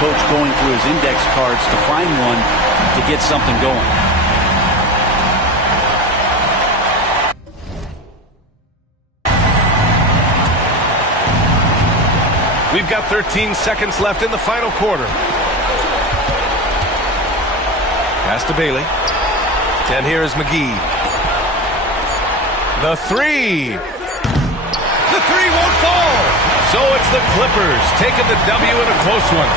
coach going through his index cards to find one to get something going. We've got 13 seconds left in the final quarter. Pass to Bailey. And here is McGee. The three. The three won't fall. So it's the Clippers taking the W in a close one.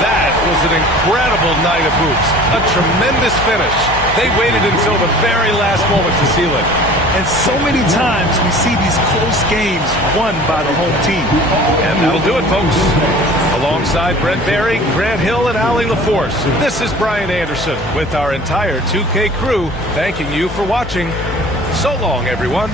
That was an incredible night of hoops. A tremendous finish. They waited until the very last moment to seal it. And so many times we see these close games won by the home team. And that'll do it, folks. Alongside Brent Barry, Grant Hill, and Allie LaForce, this is Brian Anderson with our entire 2K crew thanking you for watching. So long, everyone.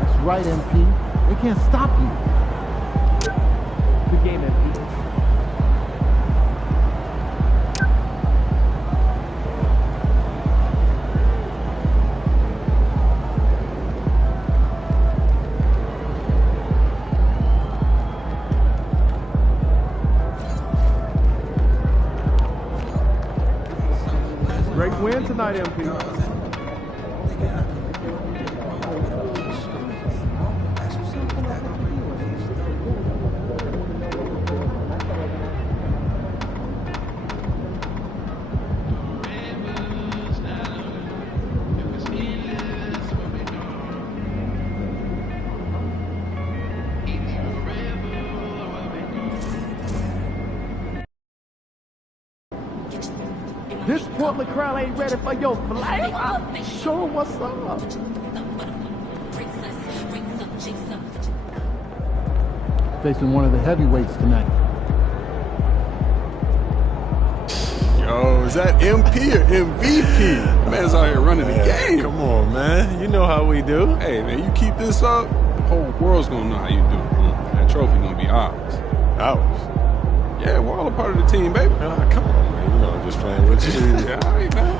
That's right, MP. They can't stop you. Good game, MP. Great win tonight, MP. This Portland crowd ain't ready for your flavor. Show 'em what's up. Facing one of the heavyweights tonight. Yo, is that MP or MVP? Man's out here running the game. Come on, man. You know how we do. Hey, man, you keep this up, the whole world's gonna know how you do. That trophy gonna be ours. Ours? Yeah, we're all a part of the team, baby. Come on, man. You know I'm just playing with you. Yeah, all right, man.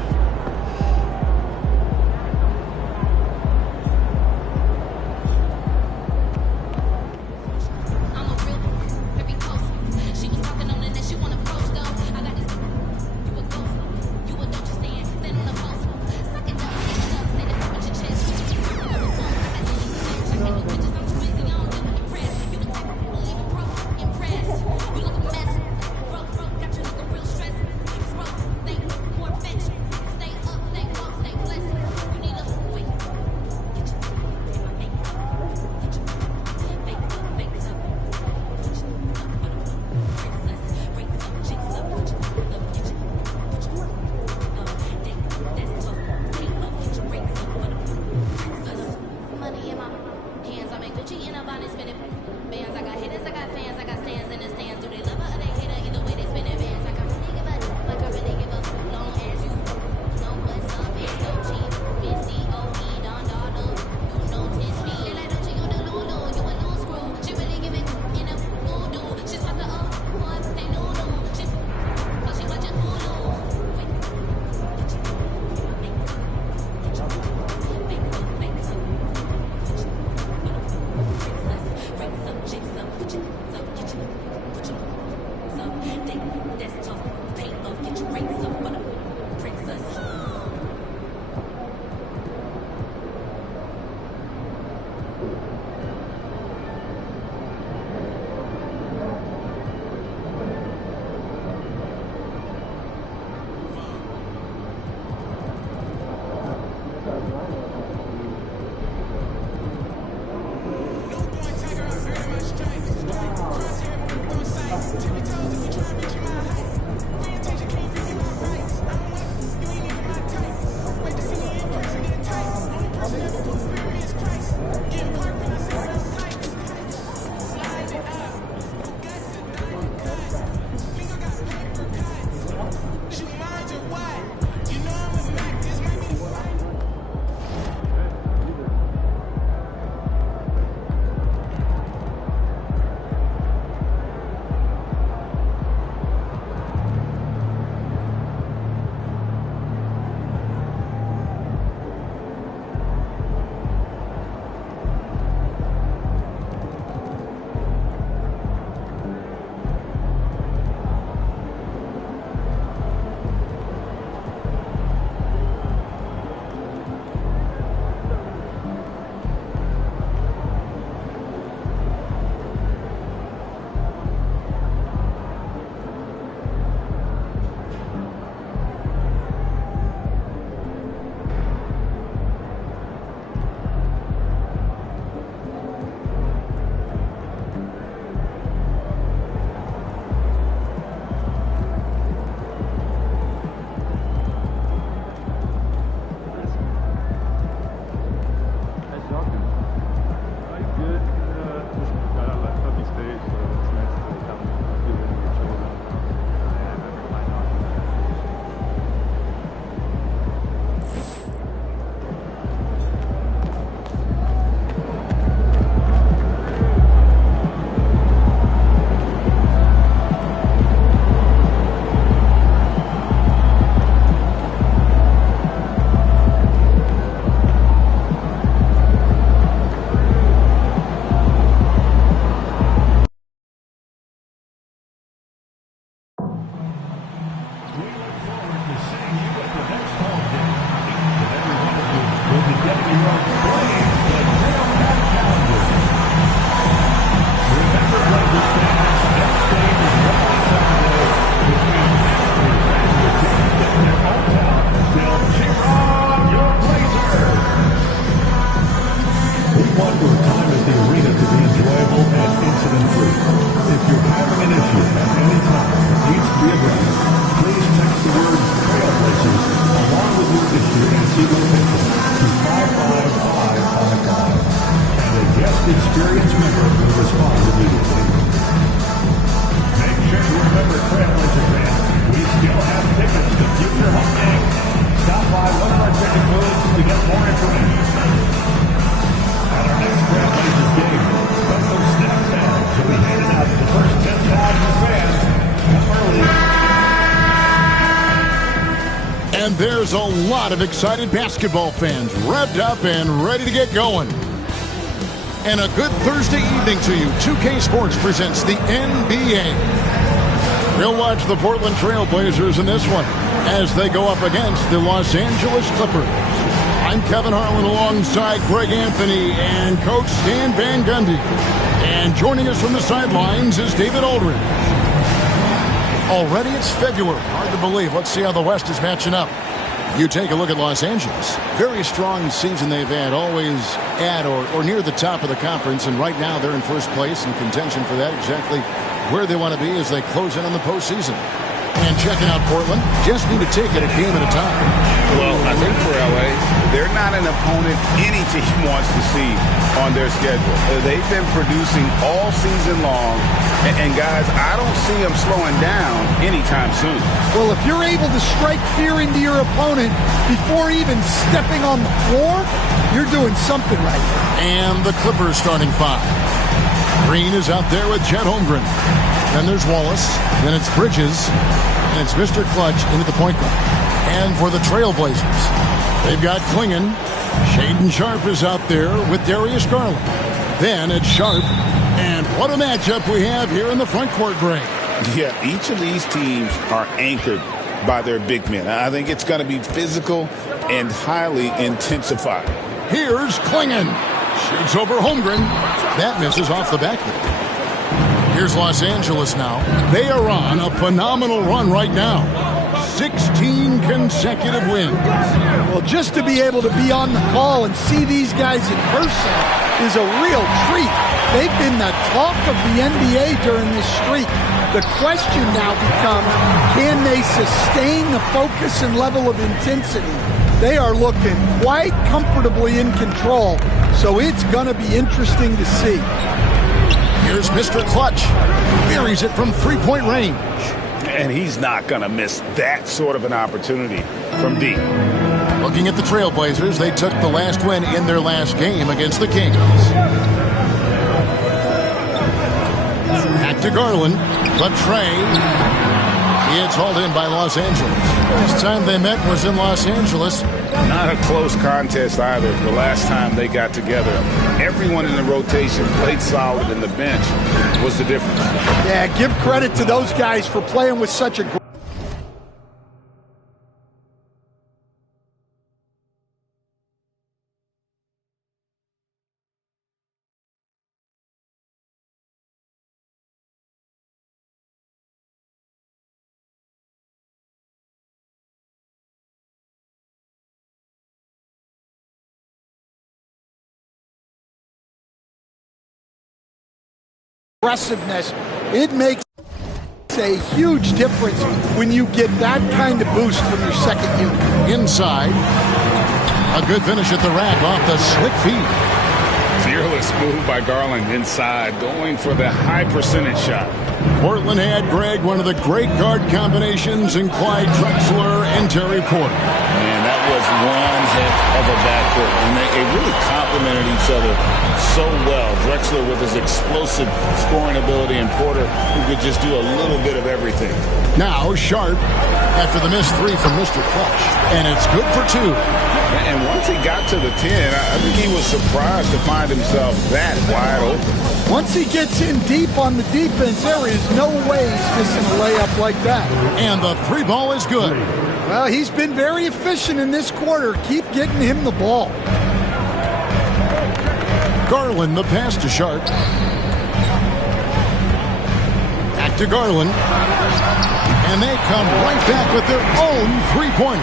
And there's a lot of excited basketball fans revved up and ready to get going. And a good Thursday evening to you. 2K Sports presents the NBA. We'll watch the Portland Trail Blazers in this one as they go up against the Los Angeles Clippers. I'm Kevin Harlan alongside Greg Anthony and Coach Stan Van Gundy. And joining us from the sidelines is David Aldridge. Already it's February. Hard to believe. Let's see how the West is matching up. You take a look at Los Angeles. Very strong season they've had, always at or near the top of the conference, and right now they're in first place in contention for that, exactly where they want to be as they close in on the postseason. And checking out Portland, just need to take it a game at a time. Well, I think for LA, they're not an opponent any team wants to see on their schedule. They've been producing all season long, and guys, I don't see them slowing down anytime soon. Well, if you're able to strike fear into your opponent before even stepping on the floor, you're doing something right. And the Clippers starting five. Green is out there with Chet Holmgren. Then there's Wallace. Then it's Bridges. And it's Mr. Clutch into the point guard. And for the Trailblazers, they've got Klingon. Shaedon Sharpe is out there with Darius Garland. Then it's Sharpe. And what a matchup we have here in the front court, Greg. Yeah, each of these teams are anchored by their big men. I think it's going to be physical and highly intensified. Here's Klingon. Shoots over Holmgren. That misses off the backboard. Here's Los Angeles now. They are on a phenomenal run right now. 16 consecutive wins. Well, just to be able to be on the call and see these guys in person is a real treat. They've been the talk of the NBA during this streak. The question now becomes, can they sustain the focus and level of intensity? They are looking quite comfortably in control, so it's going to be interesting to see. Here's Mr. Clutch. Buries it from three-point range. And he's not going to miss that sort of an opportunity from deep. Looking at the Trailblazers, they took the last win in their last game against the Kings. Back to Garland. The tray. It's hauled in by Los Angeles. Last time they met was in Los Angeles. Not a close contest either. The last time they got together, everyone in the rotation played solid, and the bench was the difference. Yeah, give credit to those guys for playing with such a great. Aggressiveness, it makes a huge difference when you get that kind of boost from your second unit. Inside, a good finish at the rack off the slick feed. Fearless move by Garland inside, going for the high percentage shot. Portland had, Greg, one of the great guard combinations in Clyde Drexler and Terry Porter. Man, that was one heck of a backcourt, and they really complemented each other so well. Drexler with his explosive scoring ability, and Porter who could just do a little bit of everything. Now Sharpe after the missed three from Mr. Clutch, and it's good for two. And once he got to the 10, I think he was surprised to find himself that wide open. Once he gets in deep on the defense, there is no way he's missing a layup like that. And the three ball is good. Well, he's been very efficient in this quarter. Keep getting him the ball. Garland, the pass to Sharpe. Back to Garland. And they come right back with their own three-pointer.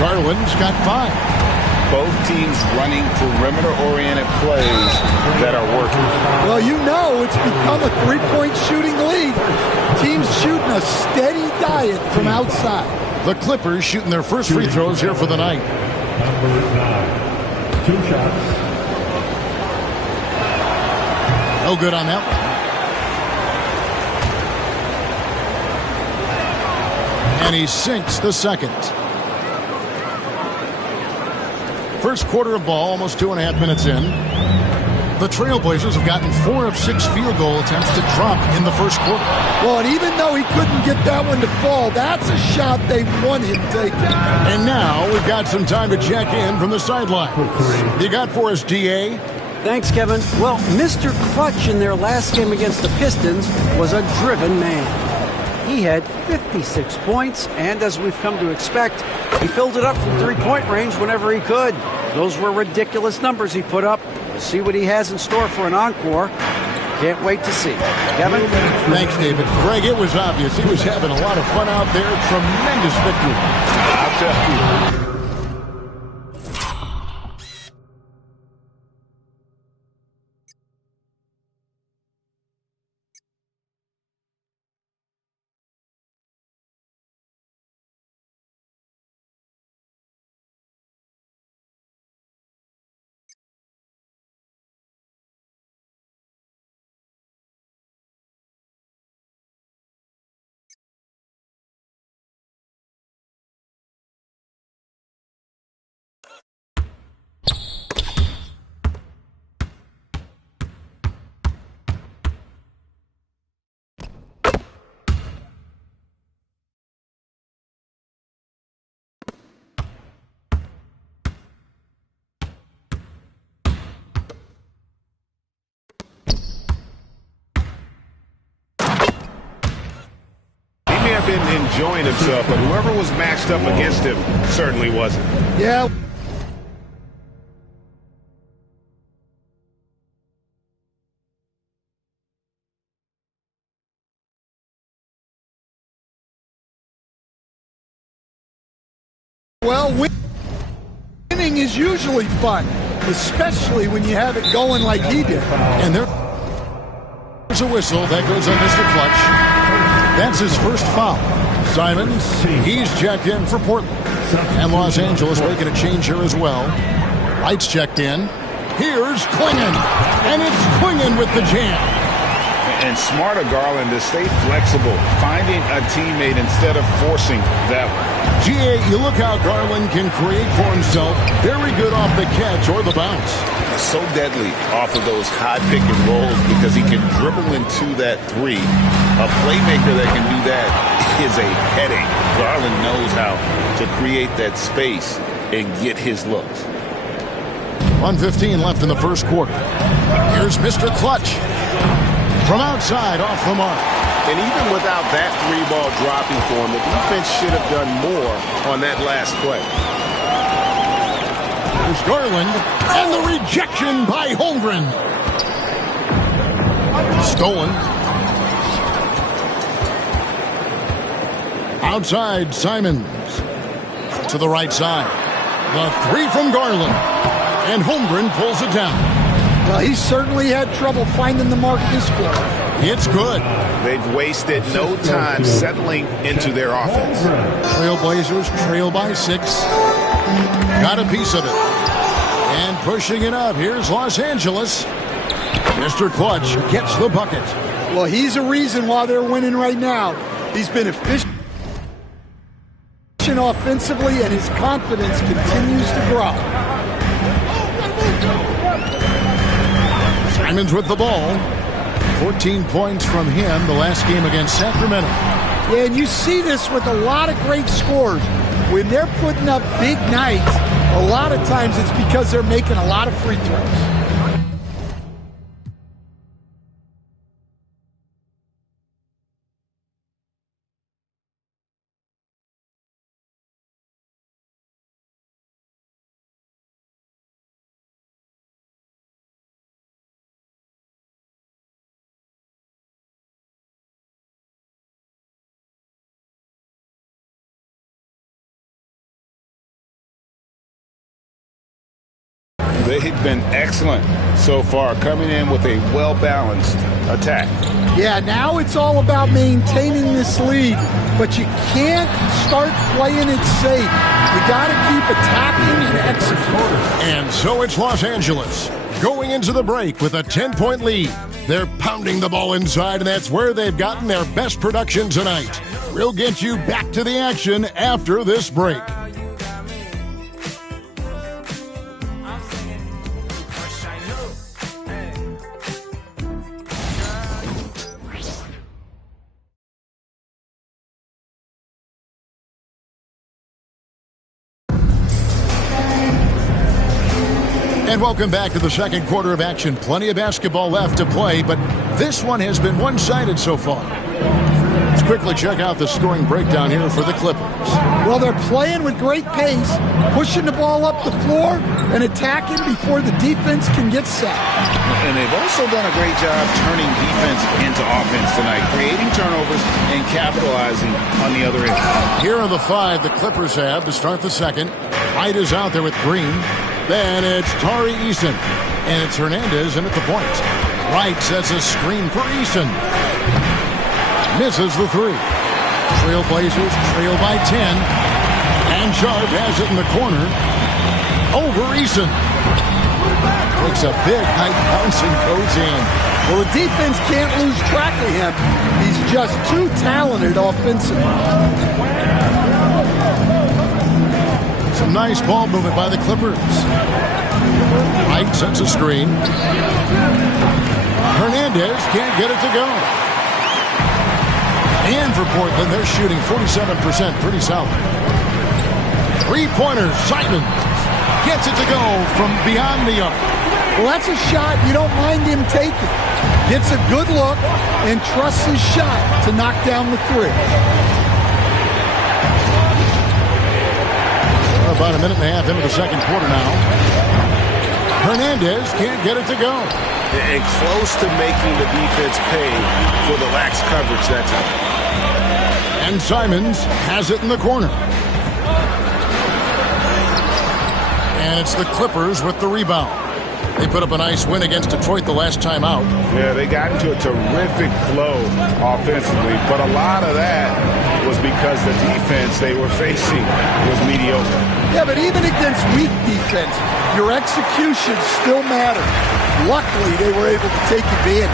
Garland's got five. Both teams running perimeter-oriented plays that are working. Well, you know it's become a three-point shooting league. Teams shooting a steady diet from outside. The Clippers shooting their first free throws here for the night. Number 9. 2 shots. No good on that one. And he sinks the second. First quarter of ball, almost 2.5 minutes in. The Trailblazers have gotten 4 of 6 field goal attempts to drop in the first quarter. Well, and even though he couldn't get that one to fall, that's a shot they want him taking. And now we've got some time to check in from the sideline. You got for us, DA? Thanks, Kevin. Well, Mr. Clutch in their last game against the Pistons was a driven man. He had 56 points, and as we've come to expect, he filled it up from three-point range whenever he could. Those were ridiculous numbers he put up. We'll see what he has in store for an encore. Can't wait to see. Kevin? Thanks, David. Greg, it was obvious. He was having a lot of fun out there. Tremendous victory. I'll tell you. Been enjoying himself, but whoever was matched up against him certainly wasn't. Yeah. Well, winning is usually fun, especially when you have it going like he did. And there's a whistle that goes on Mr. Clutch. That's his first foul. Simons, he's checked in for Portland. And Los Angeles making a change here as well. Lights checked in. Here's Klingon. And it's Klingon with the jam. And smart of Garland to stay flexible, finding a teammate instead of forcing that one. GA, you look how Garland can create for himself. Very good off the catch or the bounce. So deadly off of those high pick and rolls because he can dribble into that three. A playmaker that can do that is a headache. Garland knows how to create that space and get his looks. 1:15 left in the first quarter. Here's Mr. Clutch. From outside, off the mark. And even without that three ball dropping for him, the defense should have done more on that last play. There's Garland, and the rejection by Holmgren. Stolen. Outside, Simons. To the right side. The three from Garland. And Holmgren pulls it down. Well, he certainly had trouble finding the mark this quarter. It's good. They've wasted no time settling into their offense. Trailblazers trail by 6. Got a piece of it. And pushing it up. Here's Los Angeles. Mr. Clutch gets the bucket. Well, he's a reason why they're winning right now. He's been efficient offensively, and his confidence continues to grow. Simons with the ball. 14 points from him the last game against Sacramento. Yeah, and you see this with a lot of great scores. When they're putting up big nights, a lot of times it's because they're making a lot of free throws. They've been excellent so far, coming in with a well-balanced attack. Yeah, now it's all about maintaining this lead, but you can't start playing it safe. You got to keep attacking and executing. And so it's Los Angeles going into the break with a 10-point lead. They're pounding the ball inside, and that's where they've gotten their best production tonight. We'll get you back to the action after this break. And welcome back to the second quarter of action. Plenty of basketball left to play, but this one has been one-sided so far. Let's quickly check out the scoring breakdown here for the Clippers. Well, they're playing with great pace, pushing the ball up the floor and attacking before the defense can get set. And they've also done a great job turning defense into offense tonight, creating turnovers and capitalizing on the other end. Here are the 5 the Clippers have to start the second. Hyde is out there with Green. Then it's Tari Eason. And it's Hernandez in at the point. Wright sets a screen for Eason. Misses the 3. Trailblazers trail by 10. And Sharp has it in the corner. Over Eason. Takes a big height bounce and goes in. Well, the defense can't lose track of him. He's just too talented offensively. Some nice ball movement by the Clippers. Wright sets a screen. Hernandez can't get it to go. And for Portland, they're shooting 47%, pretty solid. Three-pointer, Simon gets it to go from beyond the arc. Well, that's a shot you don't mind him taking. Gets a good look and trusts his shot to knock down the 3. About a minute and a half into the second quarter now. Hernandez can't get it to go. And close to making the defense pay for the lax coverage that time. And Simons has it in the corner. And it's the Clippers with the rebound. They put up a nice win against Detroit the last time out. Yeah, they got into a terrific flow offensively, but a lot of that was because the defense they were facing was mediocre. Yeah, but even against weak defense, your execution still matters. Luckily, they were able to take advantage.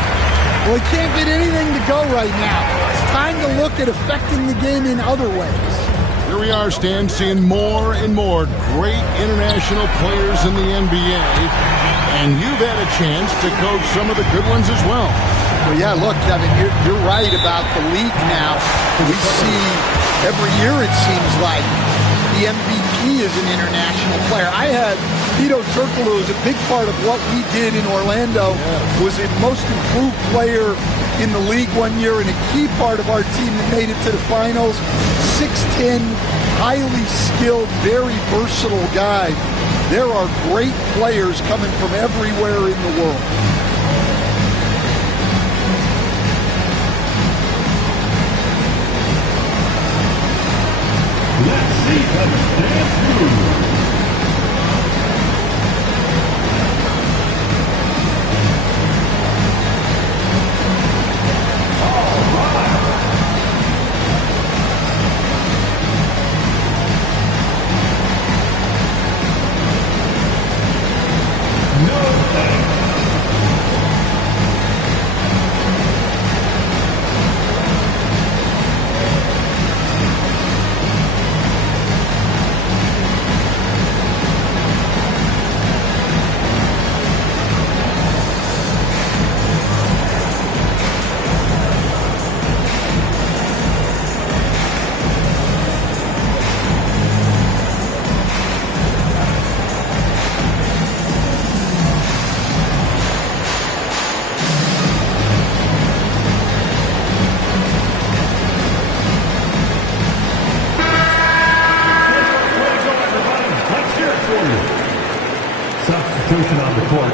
Well, they can't get anything to go right now. It's time to look at affecting the game in other ways. Here we are, Stan, seeing more and more great international players in the NBA. And you've had a chance to coach some of the good ones as well. Well, yeah, look, Kevin, you're right about the league now. We see every year, it seems like, the MVP is an international player. I had Hedo Turkoglu as a big part of what we did in Orlando, was a most improved player in the league one year and a key part of our team that made it to the finals. 6'10", highly skilled, very versatile guy. There are great players coming from everywhere in the world. Let's see them dance through. Substitution on the court.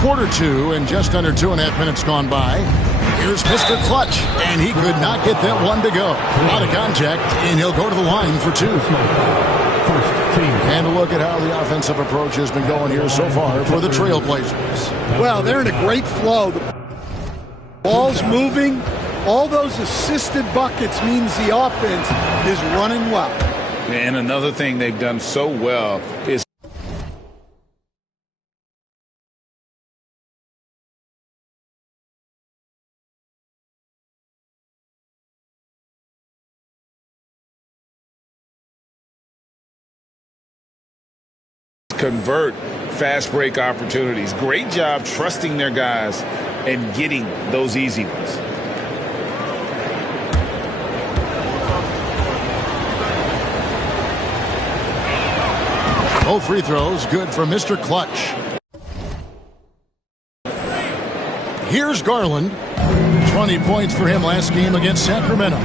Quarter 2 and just under 2.5 minutes gone by. Here's Mr. Clutch, and he could not get that one to go. Out of contact, and he'll go to the line for 2. And a look at how the offensive approach has been going here so far for the Trailblazers. Well, they're in a great flow. The ball's moving. All those assisted buckets means the offense is running well. And another thing they've done so well is convert fast break opportunities. Great job trusting their guys and getting those easy ones. Both free throws good for Mr. Clutch. Here's Garland. 20 points for him last game against Sacramento.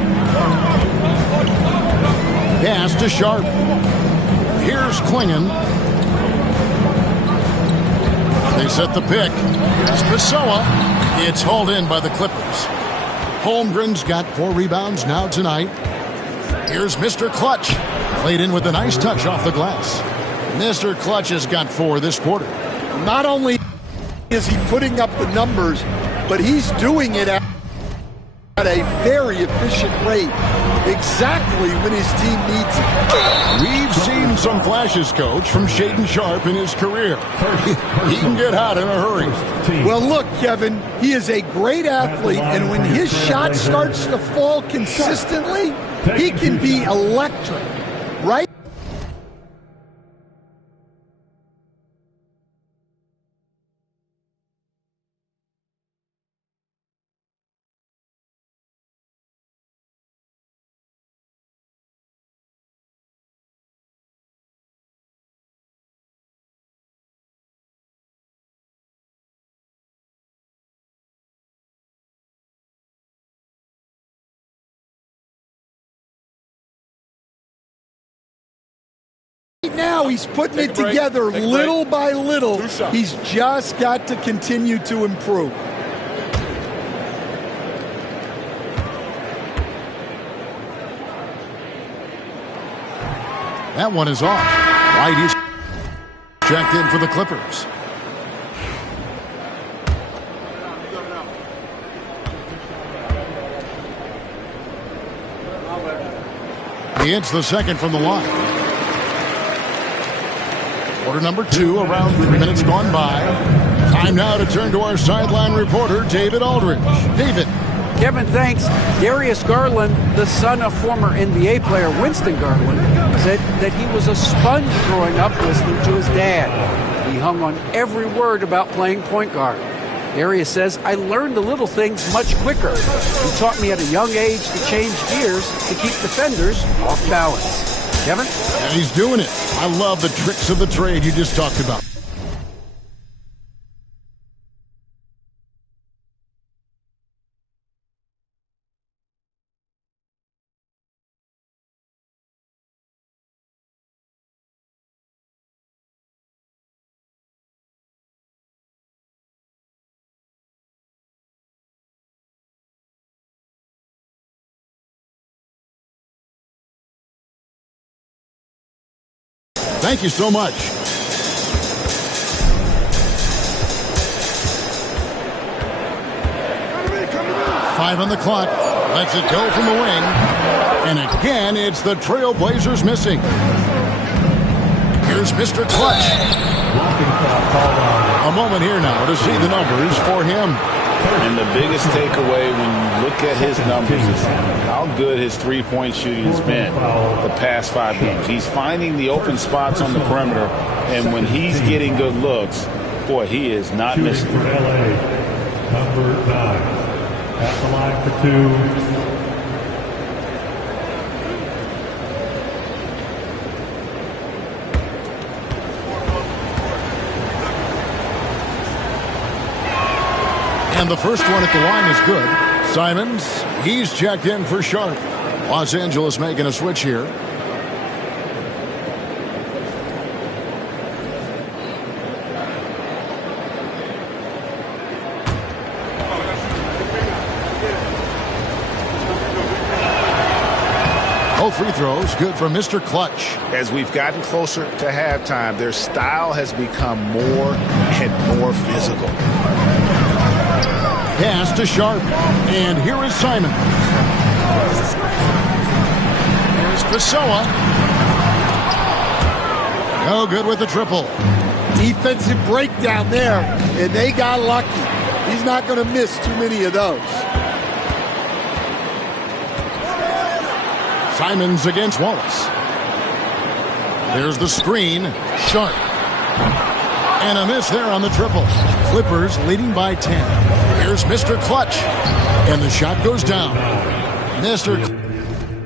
Pass to Sharp. Here's Klingon. They set the pick. Here's Pessoa. It's hauled in by the Clippers. Holmgren's got 4 rebounds now tonight. Here's Mr. Clutch. Played in with a nice touch off the glass. Mr. Clutch has got 4 this quarter. Not only is he putting up the numbers, but he's doing it at a very efficient rate. Exactly when his team needs it. We've seen some flashes, Coach, from Shaedon Sharpe in his career. He can get hot in a hurry. Well, look, Kevin, he is a great athlete, and when his shot starts to fall consistently, he can be electric, right? Now he's putting it together little by little. He's just got to continue to improve. That one is off. White is checked in for the Clippers. He hits the second from the line. Quarter number 2, around 3 minutes gone by. Time now to turn to our sideline reporter, David Aldridge. David. Kevin, thanks. Darius Garland, the son of former NBA player Winston Garland, said that he was a sponge growing up listening to his dad. He hung on every word about playing point guard. Darius says, I learned the little things much quicker. He taught me at a young age to change gears to keep defenders off balance. Kevin? And he's doing it. I love the tricks of the trade you just talked about. Thank you so much. Five on the clock. Lets it go from the wing. And again, it's the Trailblazers missing. Here's Mr. Clutch. A moment here now to see the numbers for him. And the biggest takeaway when you look at his numbers is how good his three-point shooting has been the past 5 games. He's finding the open spots on the perimeter, and when he's getting good looks, boy, he is not missing. For LA, number 9. At the line for 2. And the first one at the line is good. Simons, he's checked in for Sharp. Los Angeles making a switch here. Both free throws good for Mr. Clutch. As we've gotten closer to halftime, their style has become more and more physical. Pass to Sharp. And here is Simon. Here's Pessoa. No good with the triple. Defensive breakdown there, and they got lucky. He's not going to miss too many of those. Simons against Wallace. There's the screen. Sharp. And a miss there on the triple. Clippers leading by 10. Here's Mr. Clutch. And the shot goes down. Mr.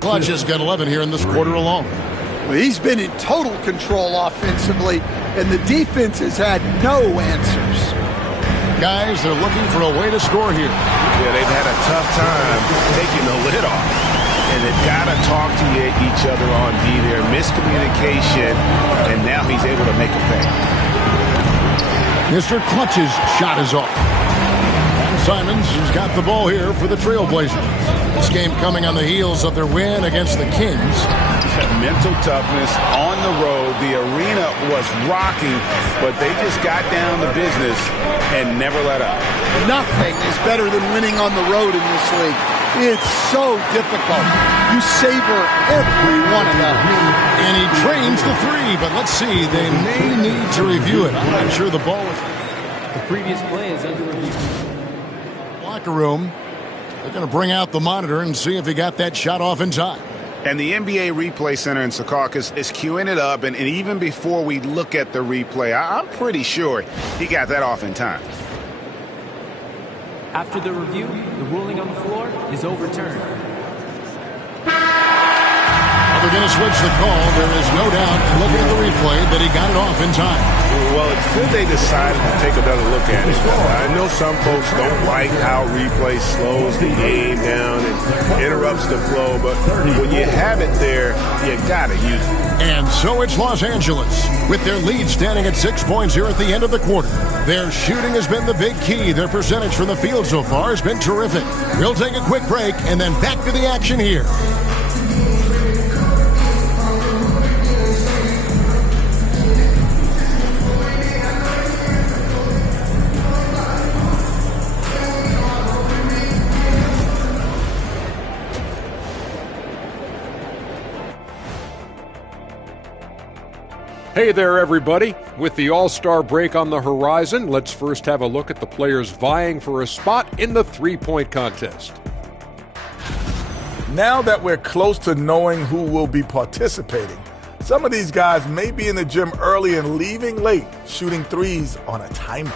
Clutch has got 11 here in this quarter alone. Well, he's been in total control offensively, and the defense has had no answers. Guys, they're looking for a way to score here. Yeah, they've had a tough time taking the lid off. And they've got to talk to each other on D there. Miscommunication, and now he's able to make a pay. Mr. Clutch's shot is off. And Simons has got the ball here for the Trailblazers. This game coming on the heels of their win against the Kings. Mental toughness on the road. The arena was rocking, but they just got down to business and never let up. Nothing is better than winning on the road in this league. It's so difficult. You savor every one of them. And he trains the three, but let's see. They may need to review it. I'm not sure the ball was... The previous play is under review. Locker room. They're going to bring out the monitor and see if he got that shot off in time. And the NBA Replay Center in Secaucus is queuing it up. And even before we look at the replay, I'm pretty sure he got that off in time. After the review, the ruling on the floor is overturned. They're going to switch the call. There is no doubt, looking at the replay, that he got it off in time. Well, it's good they decided to take another look at it. I know some folks don't like how replay slows the game down and interrupts the flow, but when you have it there, you got to use it. And so it's Los Angeles, with their lead standing at 6 points here at the end of the quarter. Their shooting has been the big key. Their percentage from the field so far has been terrific. We'll take a quick break and then back to the action here. Hey there, everybody. With the All-Star break on the horizon, let's first have a look at the players vying for a spot in the three-point contest. Now that we're close to knowing who will be participating, some of these guys may be in the gym early and leaving late, shooting threes on a timer.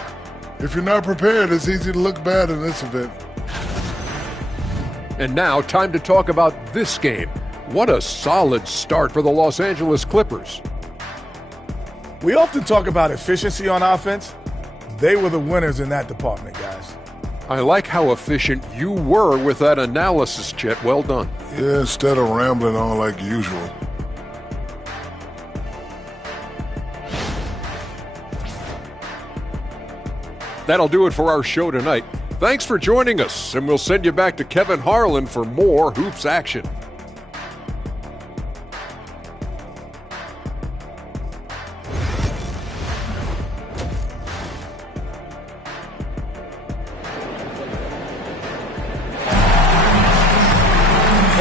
If you're not prepared, it's easy to look bad in this event. And now, time to talk about this game. What a solid start for the Los Angeles Clippers. We often talk about efficiency on offense. They were the winners in that department, guys. I like how efficient you were with that analysis, Chet. Well done. Yeah, instead of rambling on like usual. That'll do it for our show tonight. Thanks for joining us, and we'll send you back to Kevin Harlan for more Hoops action.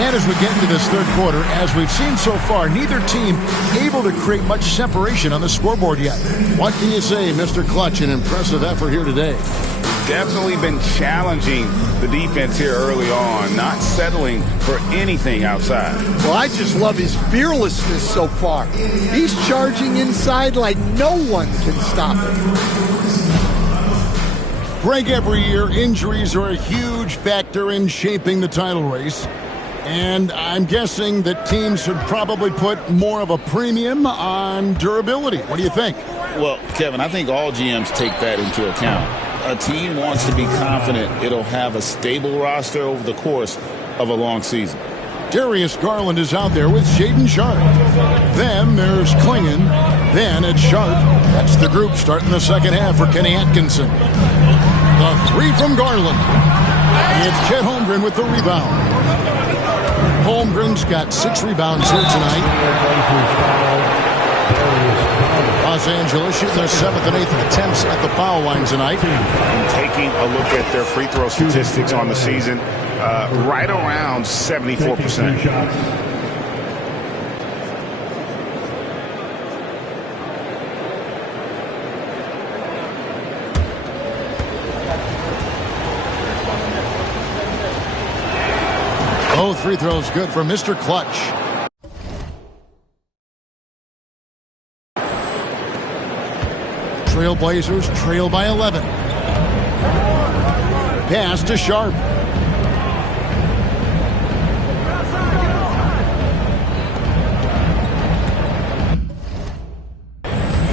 And as we get into this third quarter, as we've seen so far, neither team able to create much separation on the scoreboard yet. What can you say, Mr. Clutch? An impressive effort here today. Definitely been challenging the defense here early on, not settling for anything outside. Well, I just love his fearlessness so far. He's charging inside like no one can stop him. Greg, every year, injuries are a huge factor in shaping the title race. And I'm guessing that teams should probably put more of a premium on durability. What do you think? Well, Kevin, I think all GMs take that into account. A team wants to be confident it'll have a stable roster over the course of a long season. Darius Garland is out there with Shaedon Sharpe. Then there's Klingon. Then it's Sharpe. That's the group starting the second half for Kenny Atkinson. The three from Garland. It's Chet Holmgren with the rebound. Holmgren's got 6 rebounds here tonight. Los Angeles shooting their 7th and 8th attempts at the foul line tonight. And taking a look at their free throw statistics on the season, right around 74%. Both free throws good for Mr. Clutch. Trailblazers trail by 11. Pass to Sharpe.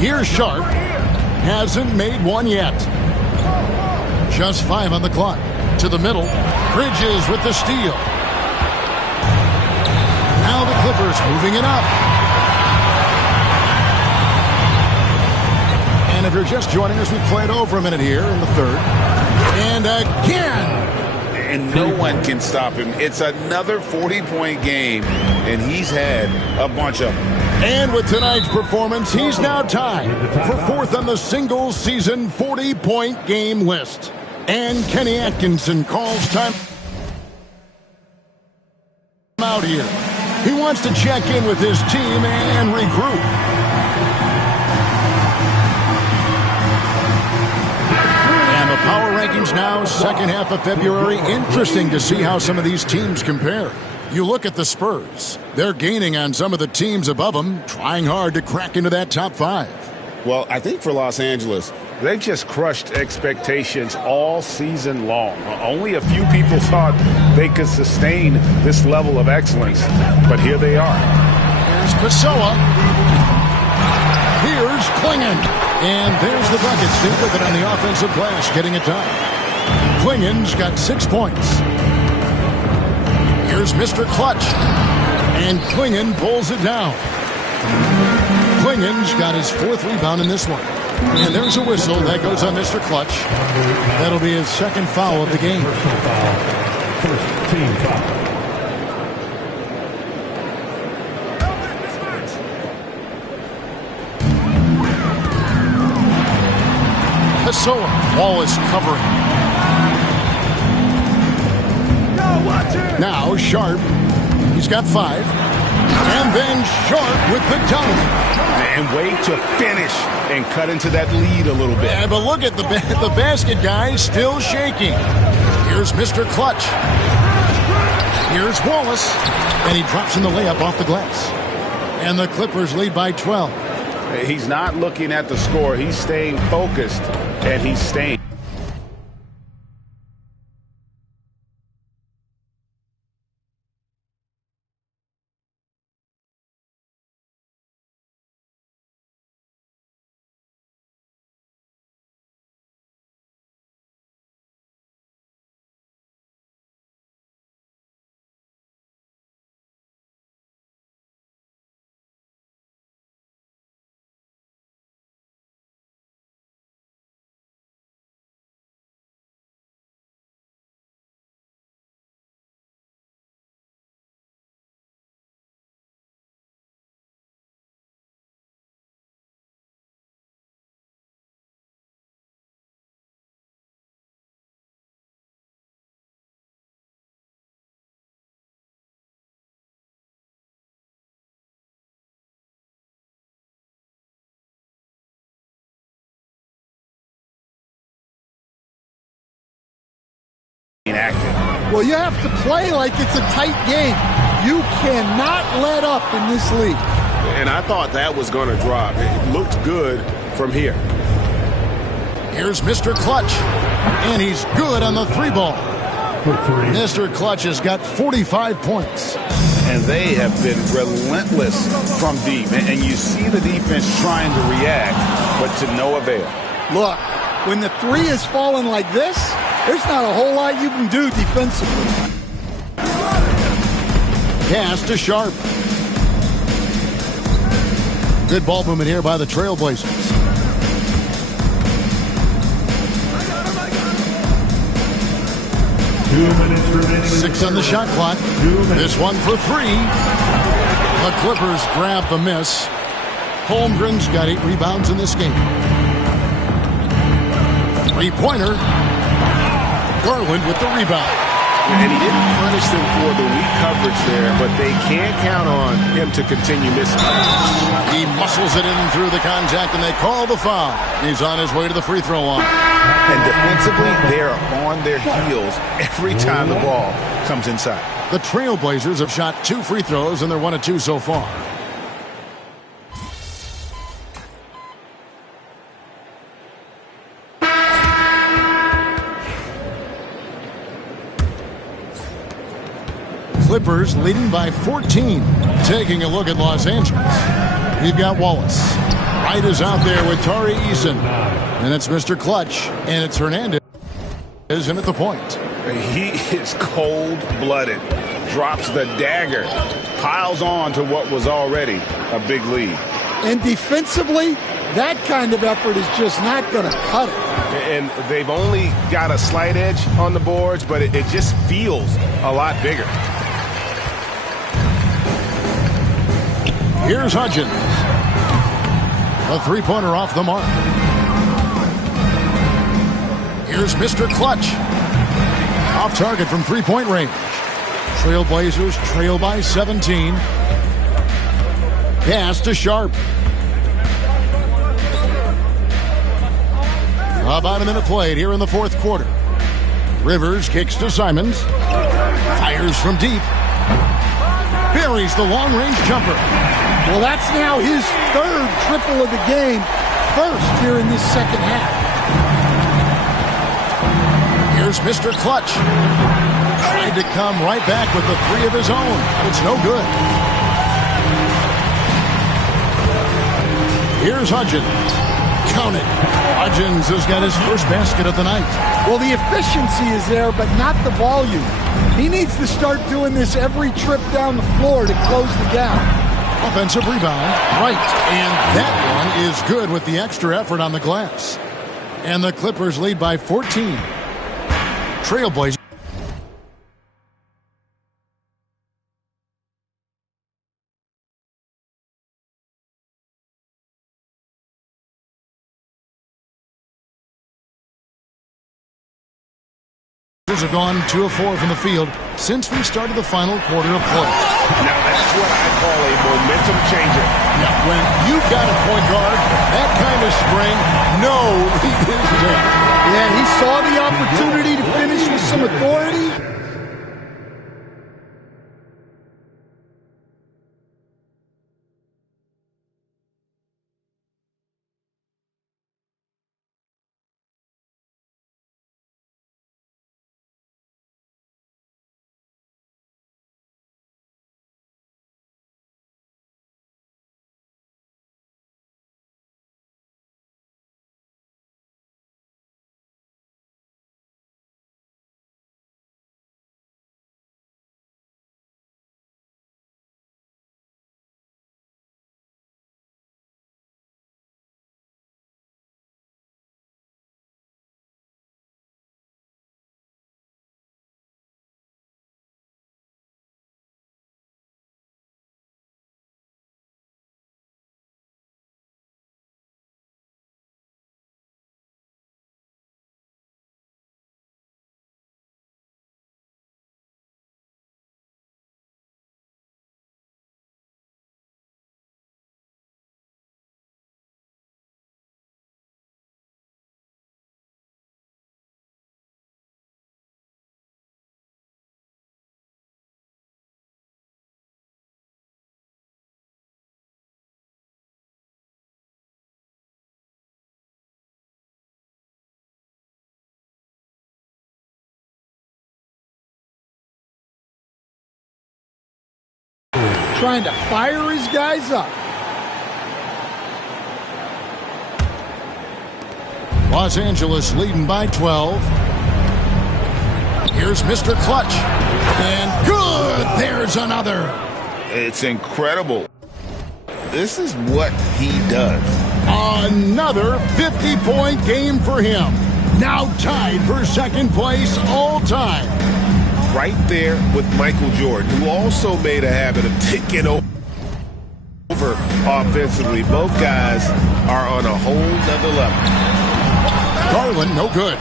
Here's Sharp. Hasn't made one yet. Just 5 on the clock. To the middle. Bridges with the steal. Now the Clippers moving it up. And if you're just joining us, we played over a minute here in the third. And again. And no one can stop him. It's another 40-point game, and he's had a bunch of them. And with tonight's performance, he's now tied for 4th on the single season 40-point game list. And Kenny Atkinson calls time out here. He wants to check in with his team and regroup. Power rankings now, second half of February. Interesting to see how some of these teams compare. You look at the Spurs. They're gaining on some of the teams above them, trying hard to crack into that top 5. Well, I think for Los Angeles, they just crushed expectations all season long. Only a few people thought they could sustain this level of excellence, but here they are. Here's Pessoa. Here's Klingon. And there's the bucket. Steve with it on the offensive glass, getting it done. Klingon's got 6 points. Here's Mr. Clutch. And Klingon pulls it down. Klingon's got his 4th rebound in this one. And there's a whistle. That goes on Mr. Clutch. That'll be his 2nd foul of the game. First team foul. Pessoa. Wallace covering. Now Sharp. He's got 5. And then Sharp with the dunk. And way to finish and cut into that lead a little bit. Yeah, but look at the basket guy still shaking. Here's Mr. Clutch. Here's Wallace. And he drops in the layup off the glass. And the Clippers lead by 12. He's not looking at the score. He's staying focused, and he's staying. Active. Well, you have to play like it's a tight game. You cannot let up in this league. And I thought that was going to drop. It looked good from here. Here's Mr. Clutch. And he's good on the 3-ball. Mr. Clutch has got 45 points. And they have been relentless from deep. And you see the defense trying to react, but to no avail. Look, when the 3 is falling like this, there's not a whole lot you can do defensively. Pass to Sharp. Good ball movement here by the Trailblazers. 2 minutes remaining. 6 on the shot clock. This one for 3. The Clippers grab the miss. Holmgren's got 8 rebounds in this game. 3-pointer. Garland with the rebound. And he didn't punish them for the weak coverage there, but they can't count on him to continue missing. He muscles it in through the contact, and they call the foul. He's on his way to the free throw line. And defensively, they're on their heels every time the ball comes inside. The Trailblazers have shot 2 free throws, and they're 1 of 2 so far. Clippers leading by 14. Taking a look at Los Angeles. We've got Wallace. Wright is out there with Tari Eason. And it's Mr. Clutch. And it's Hernandez in at the point. He is cold-blooded. Drops the dagger. Piles on to what was already a big lead. And defensively, that kind of effort is just not going to cut it. And they've only got a slight edge on the boards, but it just feels a lot bigger. Here's Hudgens. A three-pointer off the mark. Here's Mr. Clutch. Off target from three-point range. Trailblazers trail by 17. Pass to Sharp. About a minute played here in the fourth quarter. Rivers kicks to Simons. Fires from deep. Buries the long-range jumper. Well, that's now his third triple of the game. First here in this second half. Here's Mr. Clutch. Tried to come right back with the three of his own, but it's no good. Here's Hudgens. Count it. Hudgens has got his first basket of the night. Well, the efficiency is there, but not the volume. He needs to start doing this every trip down the floor to close the gap. Offensive rebound. Right. And that one is good with the extra effort on the glass. And the Clippers lead by 14. Trailblazers. Have gone 2 of 4 from the field since we started the final quarter of play. Now that's what I call a momentum changer. Now, when you've got a point guard, that kind of spring, no, he is there. Yeah, he saw the opportunity to finish with some authority. Trying to fire his guys up. Los Angeles leading by 12. Here's Mr. Clutch. And good! There's another. It's incredible. This is what he does. Another 50-point game for him. Now tied for second place all time. Right there with Michael Jordan, who also made a habit of taking over offensively. Both guys are on a whole nother level. Garland, no good.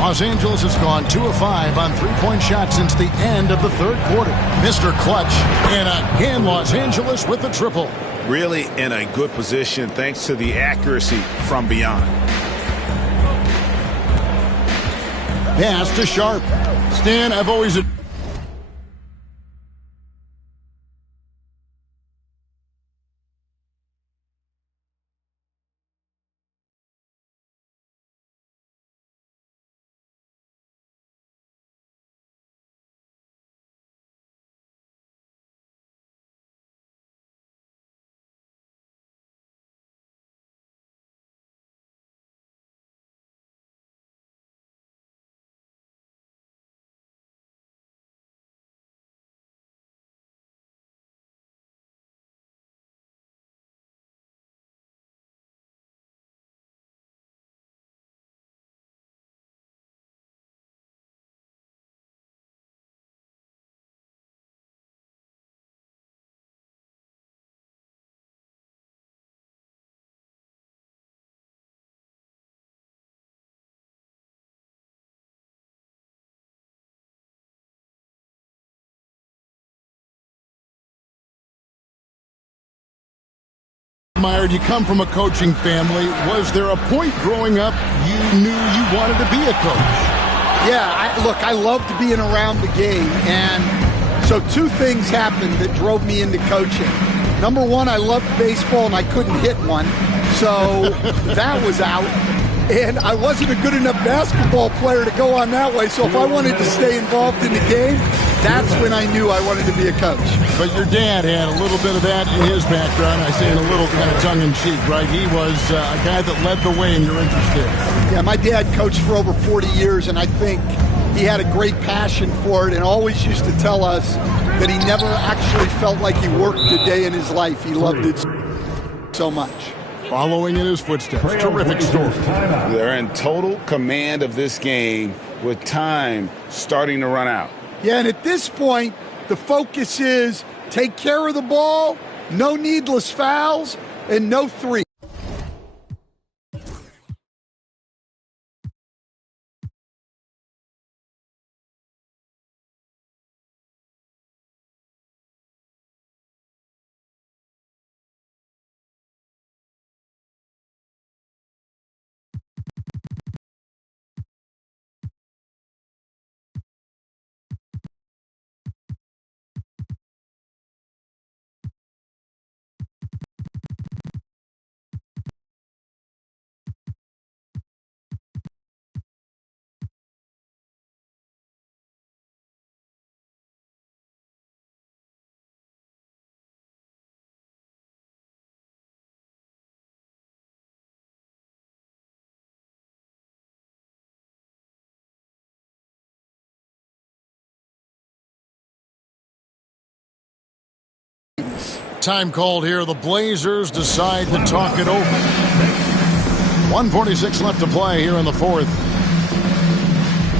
Los Angeles has gone 2 of 5 on three-point shots since the end of the third quarter. Mr. Clutch, and again Los Angeles with the triple. Really in a good position thanks to the accuracy from beyond. Pass to Sharp. Stan, I've always Meyer, you come from a coaching family. Was there a point growing up you knew you wanted to be a coach? Yeah, look, I loved being around the game. And so two things happened that drove me into coaching. Number one, I loved baseball and I couldn't hit one. So that was out. And I wasn't a good enough basketball player to go on that way. So if I wanted to stay involved in the game, that's when I knew I wanted to be a coach. But your dad had a little bit of that in his background. I say in a little kind of tongue-in-cheek, right? He was a guy that led the way in your interest there. Yeah, my dad coached for over 40 years, and I think he had a great passion for it and always used to tell us that he never actually felt like he worked a day in his life. He loved it so much. Following in his footsteps. Terrific story. They're in total command of this game with time starting to run out. Yeah, and at this point, the focus is take care of the ball, no needless fouls, and no three. Time called here. The Blazers decide to talk it over. 1:46 left to play here in the fourth.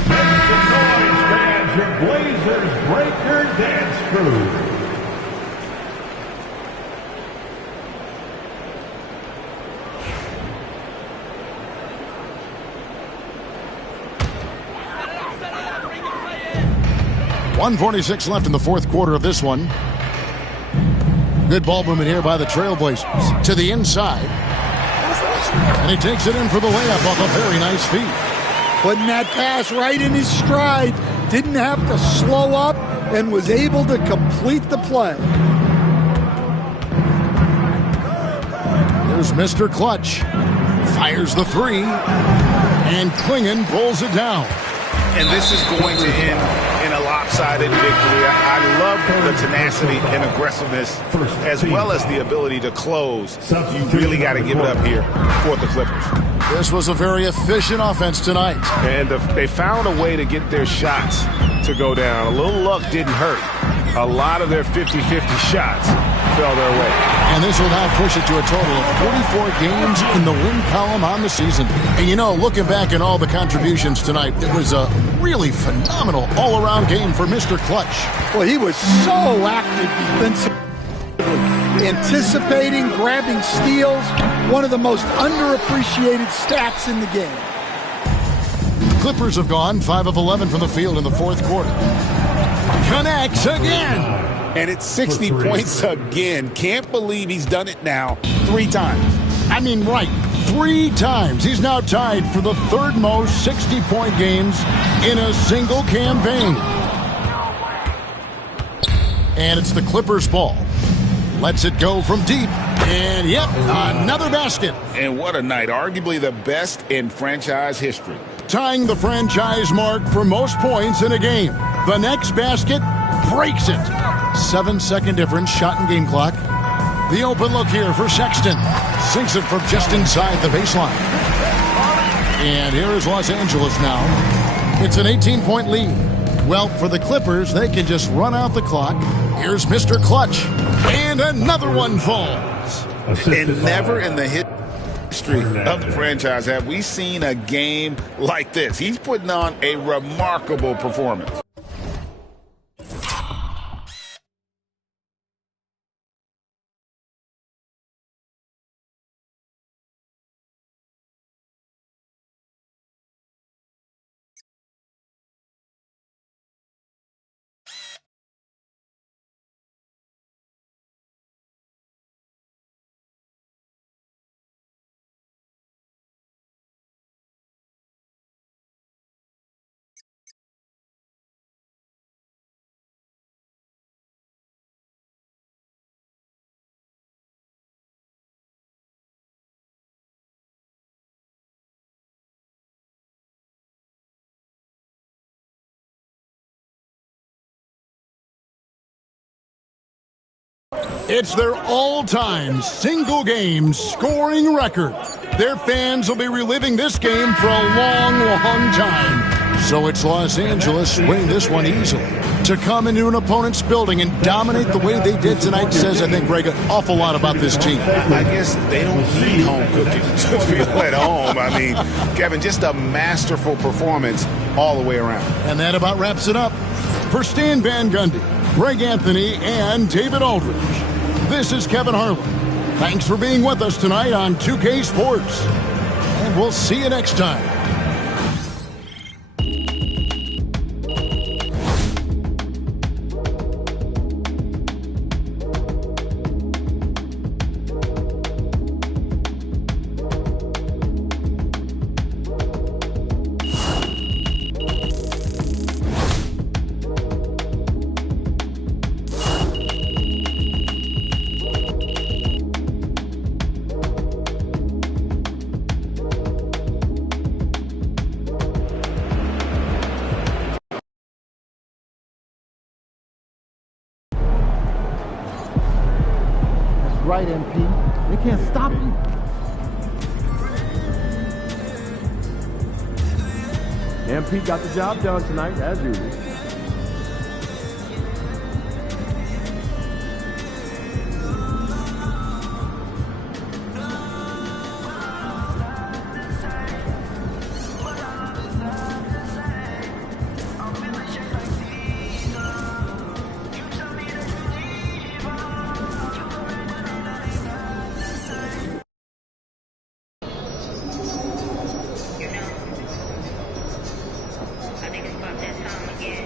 Make some noise, fans. Your Blazers Breaker Dance Crew. .146 left in the fourth quarter of this one. Good ball movement here by the Trailblazers. To the inside. And he takes it in for the layup off a very nice feed. Putting that pass right in his stride. Didn't have to slow up and was able to complete the play. Here's Mr. Clutch. Fires the three. And Klingon pulls it down. And this is going to end in a lopsided victory. I love the tenacity and aggressiveness as well as the ability to close. You really got to give it up here for the Clippers. This was a very efficient offense tonight. And they found a way to get their shots to go down. A little luck didn't hurt. A lot of their 50-50 shots fell their way. And this will now push it to a total of 44 games in the win column on the season. And you know, looking back at all the contributions tonight, it was a really phenomenal all-around game for Mr. Clutch. Well, he was so active defensively. Anticipating, grabbing steals, one of the most underappreciated stats in the game. Clippers have gone 5 of 11 from the field in the fourth quarter. Connects again. And it's 60 points again. Can't believe he's done it now 3 times. I mean, right, 3 times. He's now tied for the third most 60-point games in a single campaign. And it's the Clippers' ball. Lets it go from deep. And, yep, another basket. And what a night. Arguably the best in franchise history. Tying the franchise mark for most points in a game. The next basket breaks it. 7-second difference, shot and game clock. The open look here for Sexton. Sinks it from just inside the baseline. And here is Los Angeles now. It's an 18-point lead. Well, for the Clippers, they can just run out the clock. Here's Mr. Clutch. And another one falls. And never in the history of the franchise have we seen a game like this. He's putting on a remarkable performance. It's their all-time single-game scoring record. Their fans will be reliving this game for a long, long time. So it's Los Angeles winning this one easily. To come into an opponent's building and dominate the way they did tonight says, I think, Greg, an awful lot about this team. I guess they don't need home cooking to feel at home. I mean, Kevin, just a masterful performance all the way around. And that about wraps it up. For Stan Van Gundy, Greg Anthony, and David Aldridge, this is Kevin Harlan. Thanks for being with us tonight on 2K Sports. And we'll see you next time. Right, MP. They can't stop you. MP got the job done tonight, as usual. I think it's about that time again.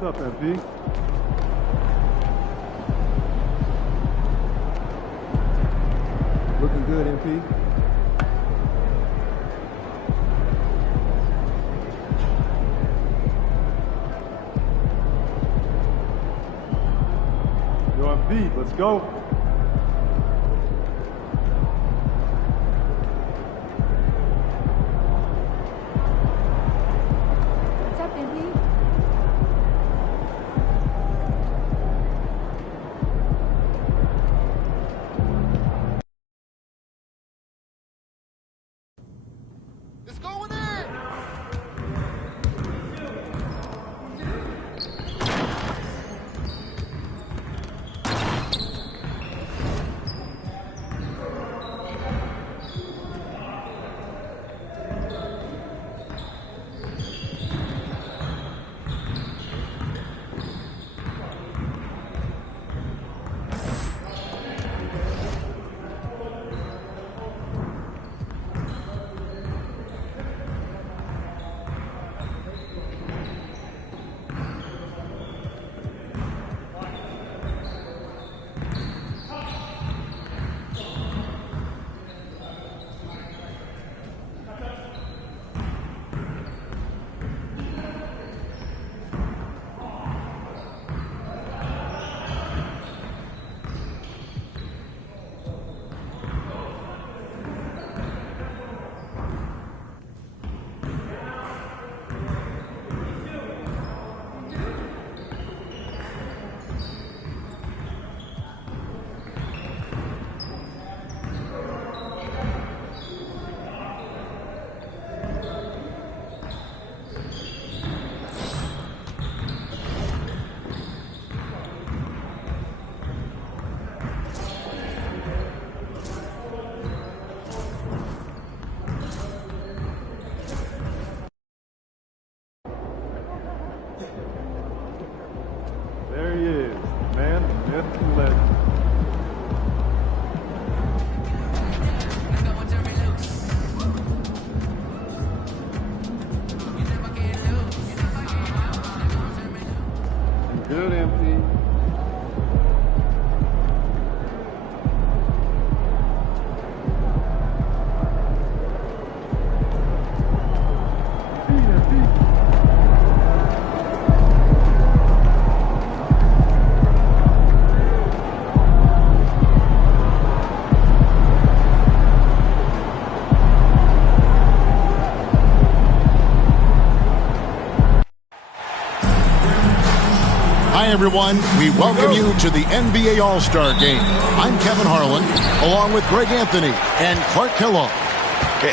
What's up, MP? Looking good, MP. You're on beat. Let's go. Hi, everyone. We welcome you to the NBA All-Star Game. I'm Kevin Harlan, along with Greg Anthony and Clark Kellogg.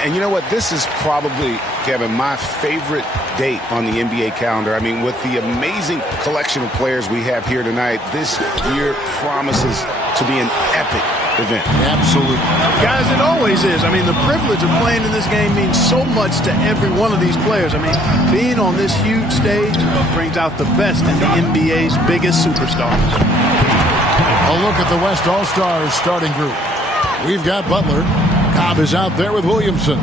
And you know what? This is probably, Kevin, my favorite date on the NBA calendar. I mean, with the amazing collection of players we have here tonight, this year promises to be an epic event. Absolutely. Guys, it always is. I mean, the privilege of playing in this game means so much to every one of these players. I mean, being on this huge stage brings out the best in the NBA's biggest superstars. A look at the West All-Stars starting group. We've got Butler. Cobb is out there with Williamson.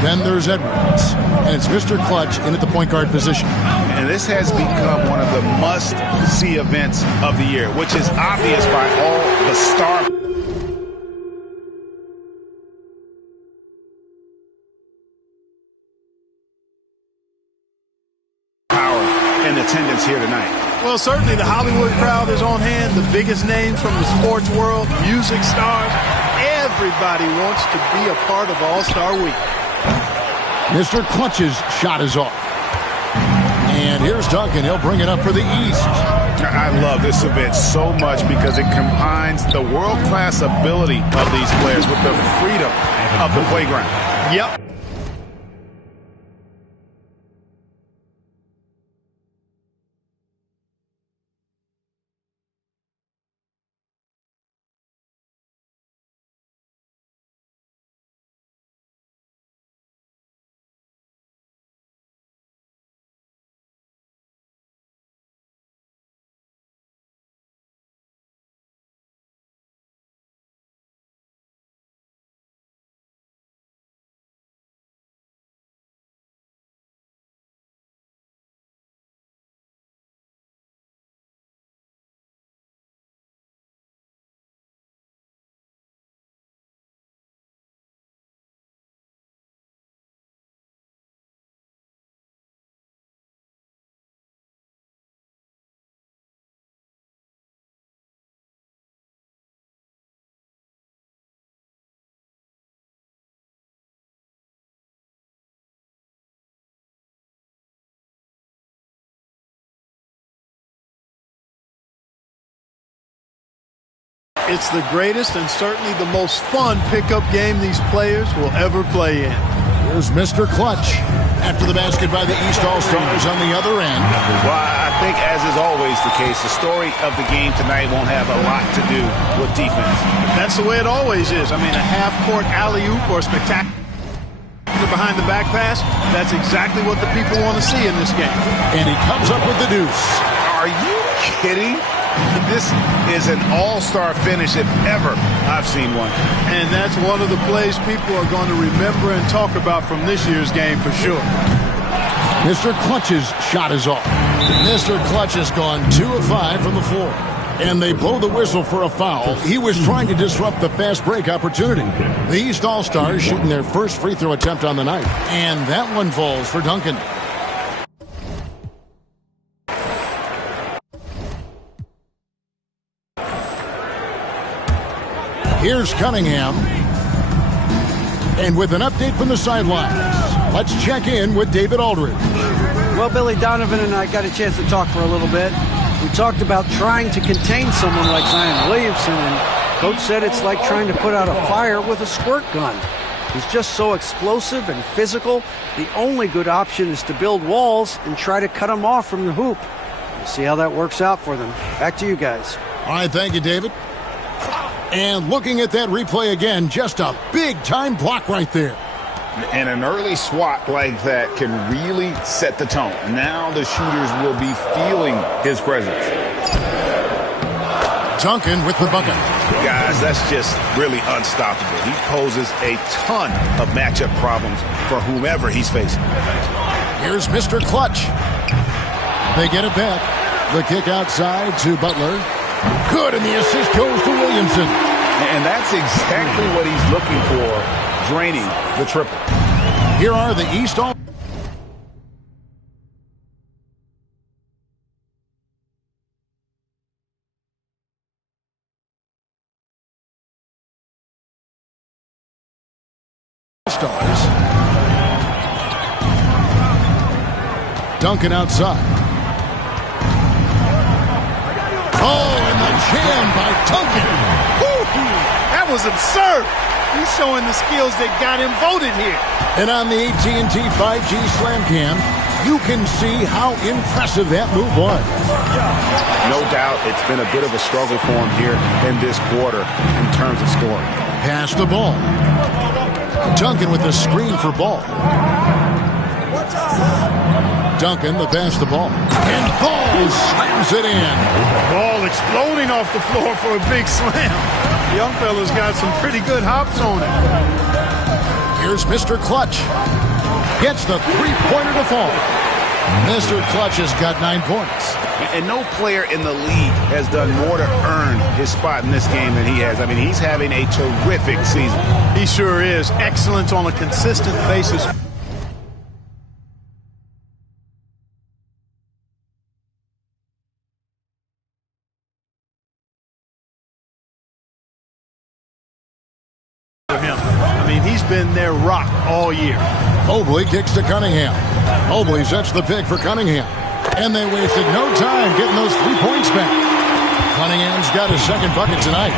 Then there's Edwards. And it's Mr. Clutch in at the point guard position. And this has become one of the must-see events of the year, which is obvious by all the star power and attendance here tonight. Well, certainly the Hollywood crowd is on hand, the biggest names from the sports world, music stars. Everybody wants to be a part of All-Star Week. Mr. Clutch's shot is off. And here's Duncan. He'll bring it up for the East. I love this event so much because it combines the world-class ability of these players with the freedom of the playground. Yep. It's the greatest and certainly the most fun pickup game these players will ever play in. Here's Mr. Clutch after the basket by the East All-Stars on the other end. Well, I think, as is always the case, the story of the game tonight won't have a lot to do with defense. That's the way it always is. I mean, a half-court alley-oop or spectacular behind the back pass, that's exactly what the people want to see in this game. And he comes up with the deuce. Are you kidding? This is an all-star finish if ever I've seen one. And that's one of the plays people are going to remember and talk about from this year's game for sure. Mr. Clutch's shot is off. Mr. Clutch has gone 2 of 5 from the floor. And they blow the whistle for a foul. He was trying to disrupt the fast break opportunity. The East All-Stars shooting their first free throw attempt on the night. And that one falls for Duncan. Here's Cunningham. And with an update from the sidelines, let's check in with David Aldridge. Well, Billy Donovan and I got a chance to talk for a little bit. We talked about trying to contain someone like Zion Williamson, and Coach said it's like trying to put out a fire with a squirt gun. He's just so explosive and physical. The only good option is to build walls and try to cut him off from the hoop. We'll see how that works out for them. Back to you guys. All right, thank you, David. And looking at that replay again, just a big-time block right there. And an early swat like that can really set the tone. Now the shooters will be feeling his presence. Duncan with the bucket. Guys, that's just really unstoppable. He poses a ton of matchup problems for whomever he's facing. Here's Mr. Clutch. They get it back. The kick outside to Butler. Good, and the assist goes to Williamson. And that's exactly what he's looking for, draining the triple. Here are the East All. Stars. Duncan outside. Oh, and the jam by Duncan. That was absurd. He's showing the skills that got him voted here. And on the AT&T 5G Slam Cam, you can see how impressive that move was. No doubt it's been a bit of a struggle for him here in this quarter in terms of scoring. Pass the ball. Duncan with the screen for Ball. Duncan, the pass the ball. And Ball slams it in. Ball exploding off the floor for a big slam. Young fella's got some pretty good hops on it. Here's Mr. Clutch. Gets the three-pointer to fall. Mr. Clutch has got 9 points. And no player in the league has done more to earn his spot in this game than he has. I mean, he's having a terrific season. He sure is. Excellence on a consistent basis. He's been their rock all year. Mobley kicks to Cunningham. Mobley sets the pick for Cunningham. And they wasted no time getting those 3 points back. Cunningham's got his second bucket tonight.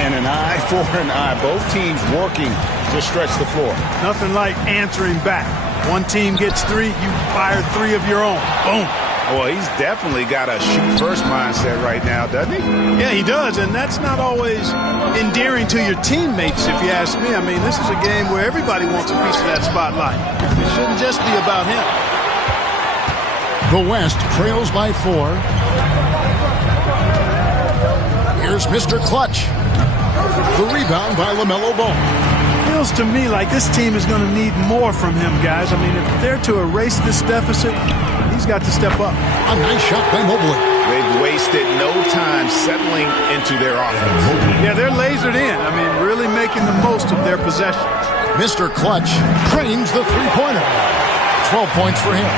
And an eye for an eye. Both teams working to stretch the floor. Nothing like answering back. One team gets 3, you fire 3 of your own. Boom. Well, he's definitely got a shoot-first mindset right now, doesn't he? Yeah, he does, and that's not always endearing to your teammates, if you ask me. I mean, this is a game where everybody wants a piece of that spotlight. It shouldn't just be about him. The West trails by 4. Here's Mr. Clutch. The rebound by LaMelo Ball. Feels to me like this team is going to need more from him, guys. I mean, if they're to erase this deficit, he's got to step up. A nice shot by Mobley. They've wasted no time settling into their offense. Yeah, they're lasered in. I mean, really making the most of their possessions. Mr. Clutch trains the three-pointer. 12 points for him.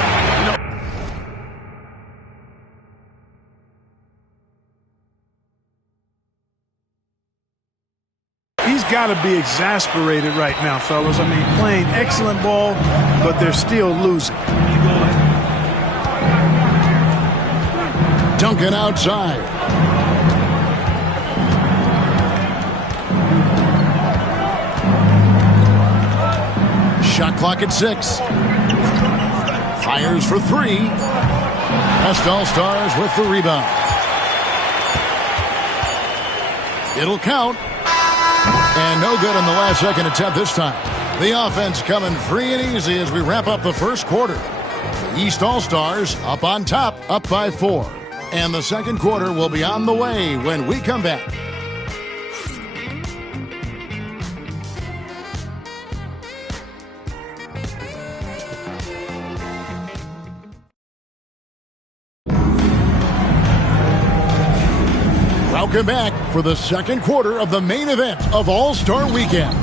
He's got to be exasperated right now, fellas. I mean, playing excellent ball, but they're still losing. Duncan outside. Shot clock at 6. Fires for 3. West All-Stars with the rebound. It'll count. And no good on the last second attempt this time. The offense coming free and easy as we wrap up the first quarter. The East All-Stars up on top, up by 4. And the second quarter will be on the way when we come back. Welcome back for the second quarter of the main event of All-Star Weekend.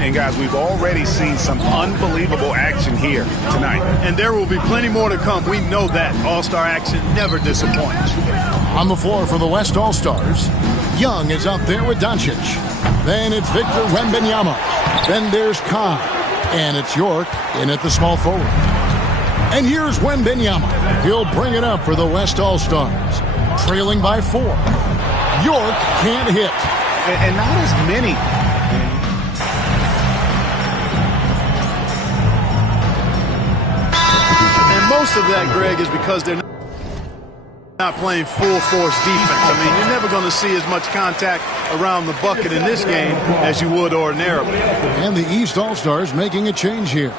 And guys, we've already seen some unbelievable action here tonight. And there will be plenty more to come. We know that. All-Star action never disappoints. On the floor for the West All-Stars, Young is up there with Doncic. Then it's Victor Wembanyama. Then there's Khan. And it's York in at the small forward. And here's Wembanyama. He'll bring it up for the West All-Stars. Trailing by 4. York can't hit. And not as many. And most of that, Greg, is because they're not playing full force defense. I mean, you're never going to see as much contact around the bucket in this game as you would ordinarily. And the East All-Stars making a change here.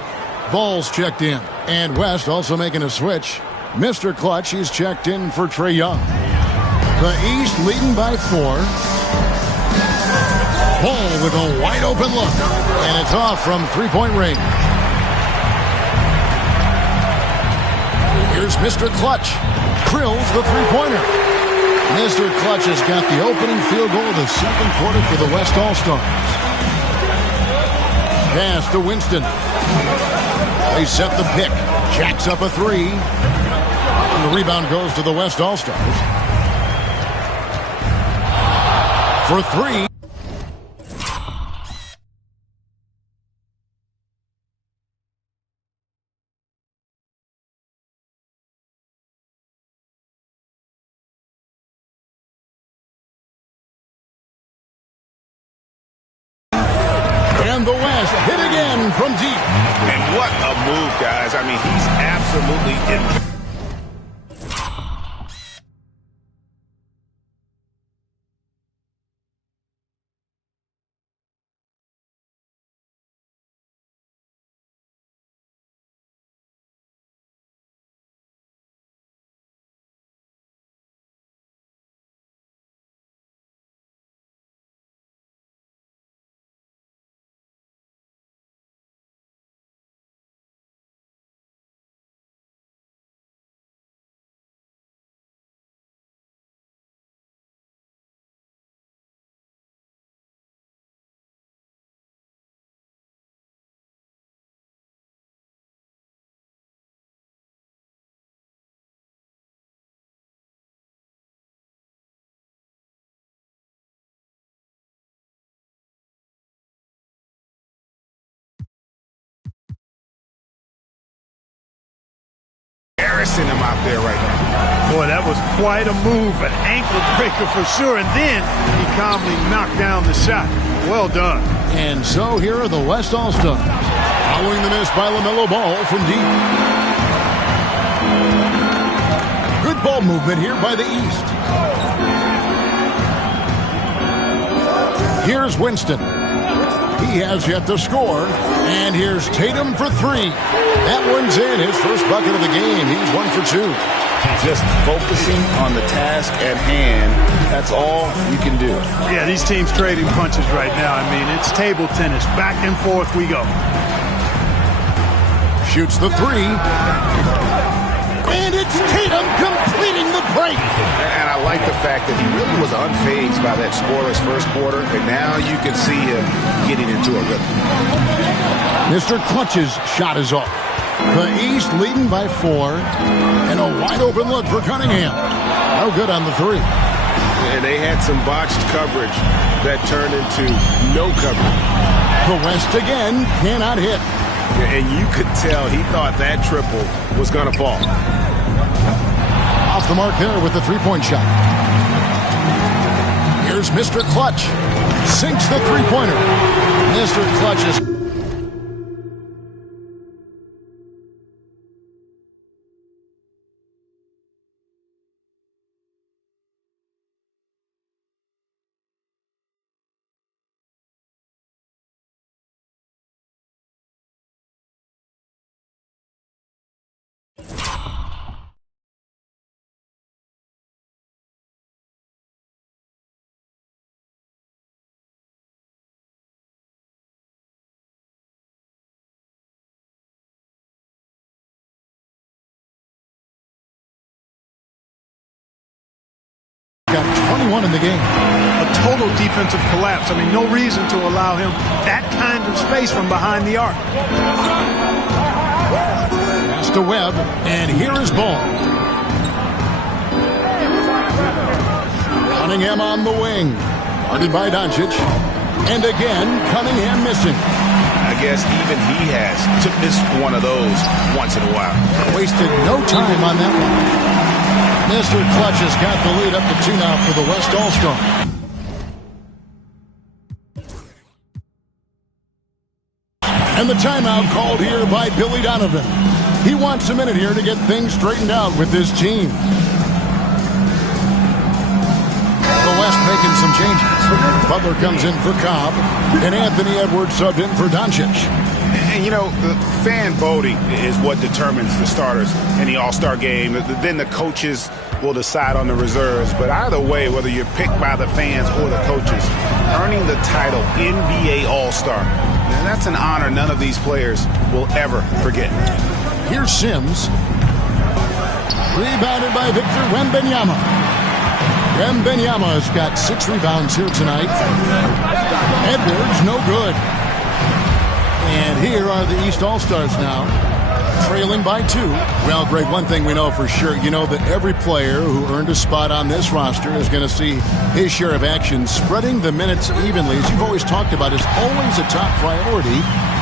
Ball's checked in. And West also making a switch. Mr. Clutch, he's checked in for Trae Young. The East leading by 4. Ball with a wide open look. And it's off from three-point range. Here's Mr. Clutch. Drills the three-pointer. Mr. Clutch has got the opening field goal of the second quarter for the West All-Stars. Pass to Winston. They set the pick. Jacks up a 3. And the rebound goes to the West All-Stars. For 3. Winston from deep. And what a move, guys. I mean, he's absolutely embarrassing him out there right now. Boy, that was quite a move, an ankle breaker for sure, and then he calmly knocked down the shot. Well done. And so here are the West All-Stars. Following the miss by LaMelo Ball from deep. Good ball movement here by the East. Here's Winston. He has yet to score. And here's Tatum for three. That one's in. His first bucket of the game. He's 1 for 2. Just focusing on the task at hand. That's all you can do. Yeah, these teams trading punches right now. I mean, it's table tennis. Back and forth we go. Shoots the three. And it's Tatum completing the break. And I like the fact that he really was unfazed by that scoreless first quarter, and now you can see him getting into a rhythm. Mr. Clutch's shot is off. The East leading by 4, and a wide open look for Cunningham. No good on the three. And they had some botched coverage that turned into no coverage. The West again cannot hit. And you could tell he thought that triple was going to fall. Off the mark there with the three-point shot. Here's Mr. Clutch. Sinks the three-pointer. Mr. Clutch is... Got 21 in the game. A total defensive collapse. I mean, no reason to allow him that kind of space from behind the arc. Pass to Webb, and here is Ball. Cunningham on the wing. Guarded by Doncic. And again, Cunningham missing. I guess even he has to miss one of those once in a while. Wasted no time on that one. Mr. Clutch has got the lead up to 2 now for the West All-Star. And the timeout called here by Billy Donovan. He wants a minute here to get things straightened out with this team. The West making some changes. Butler comes in for Cobb, and Anthony Edwards subbed in for Doncic. And, you know, the fan voting is what determines the starters in the All-Star game. Then the coaches will decide on the reserves. But either way, whether you're picked by the fans or the coaches, earning the title NBA All-Star, that's an honor none of these players will ever forget. Here's Sims. Rebounded by Victor Wembanyama. Wembanyama has got 6 rebounds here tonight. Edwards, no good. And here are the East All-Stars now, trailing by 2. Well, Greg, one thing we know for sure, you know that every player who earned a spot on this roster is going to see his share of action. Spreading the minutes evenly, as you've always talked about, is always a top priority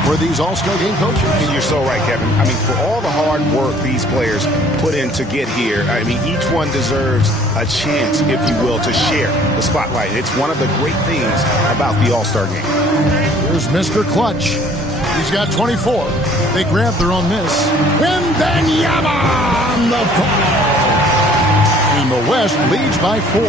for these All-Star game coaches. And you're so right, Kevin. I mean, for all the hard work these players put in to get here, I mean, each one deserves a chance, if you will, to share the spotlight. It's one of the great things about the All-Star game. Here's Mr. Clutch. He's got 24. They grab their own miss. Wembanyama on the foul. And the West leads by 4.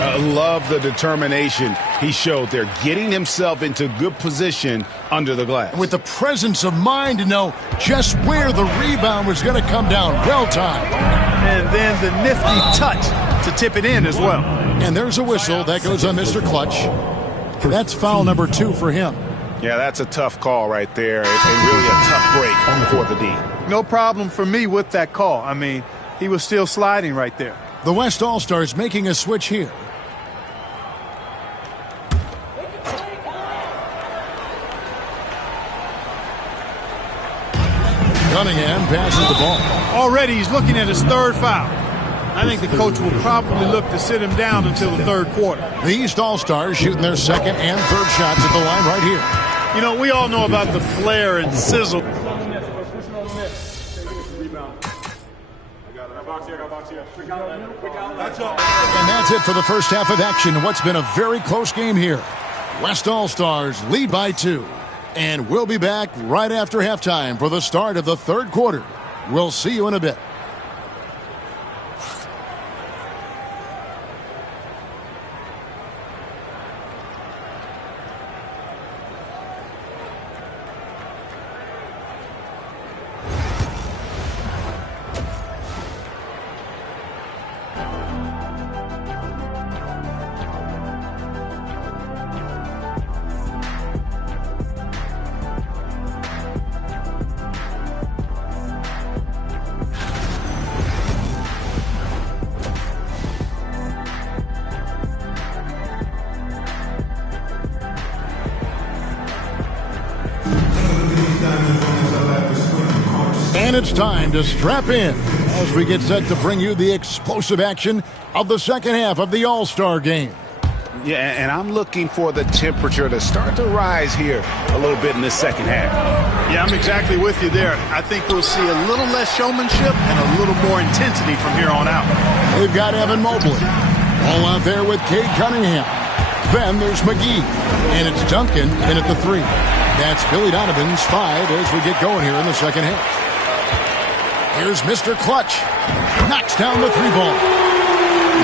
I love the determination he showed there, getting himself into good position under the glass. With the presence of mind to know just where the rebound was going to come down. Well timed. And then the nifty touch to tip it in as well. And there's a whistle that goes on Mr. Clutch. That's foul number 2 for him. Yeah, that's a tough call right there. It's really a tough break for the D. No problem for me with that call. I mean, he was still sliding right there. The West All-Stars making a switch here. Cunningham passes the ball. Already he's looking at his 3rd foul. I think the coach will probably look to sit him down until the 3rd quarter. The East All-Stars shooting their 2nd and 3rd shots at the line right here. You know, we all know about the flare and sizzle. And that's it for the first half of action in what's been a very close game here. West All-Stars lead by 2. And we'll be back right after halftime for the start of the 3rd quarter. We'll see you in a bit. And it's time to strap in as we get set to bring you the explosive action of the 2nd half of the All-Star game. Yeah, and I'm looking for the temperature to start to rise here a little bit in the 2nd half. Yeah, I'm exactly with you there. I think we'll see a little less showmanship and a little more intensity from here on out. They've got Evan Mobley. All out there with Cade Cunningham. Then there's McGee. And it's Duncan in at the 3. That's Billy Donovan's 5 as we get going here in the 2nd half. Here's Mr. Clutch. Knocks down the 3-ball.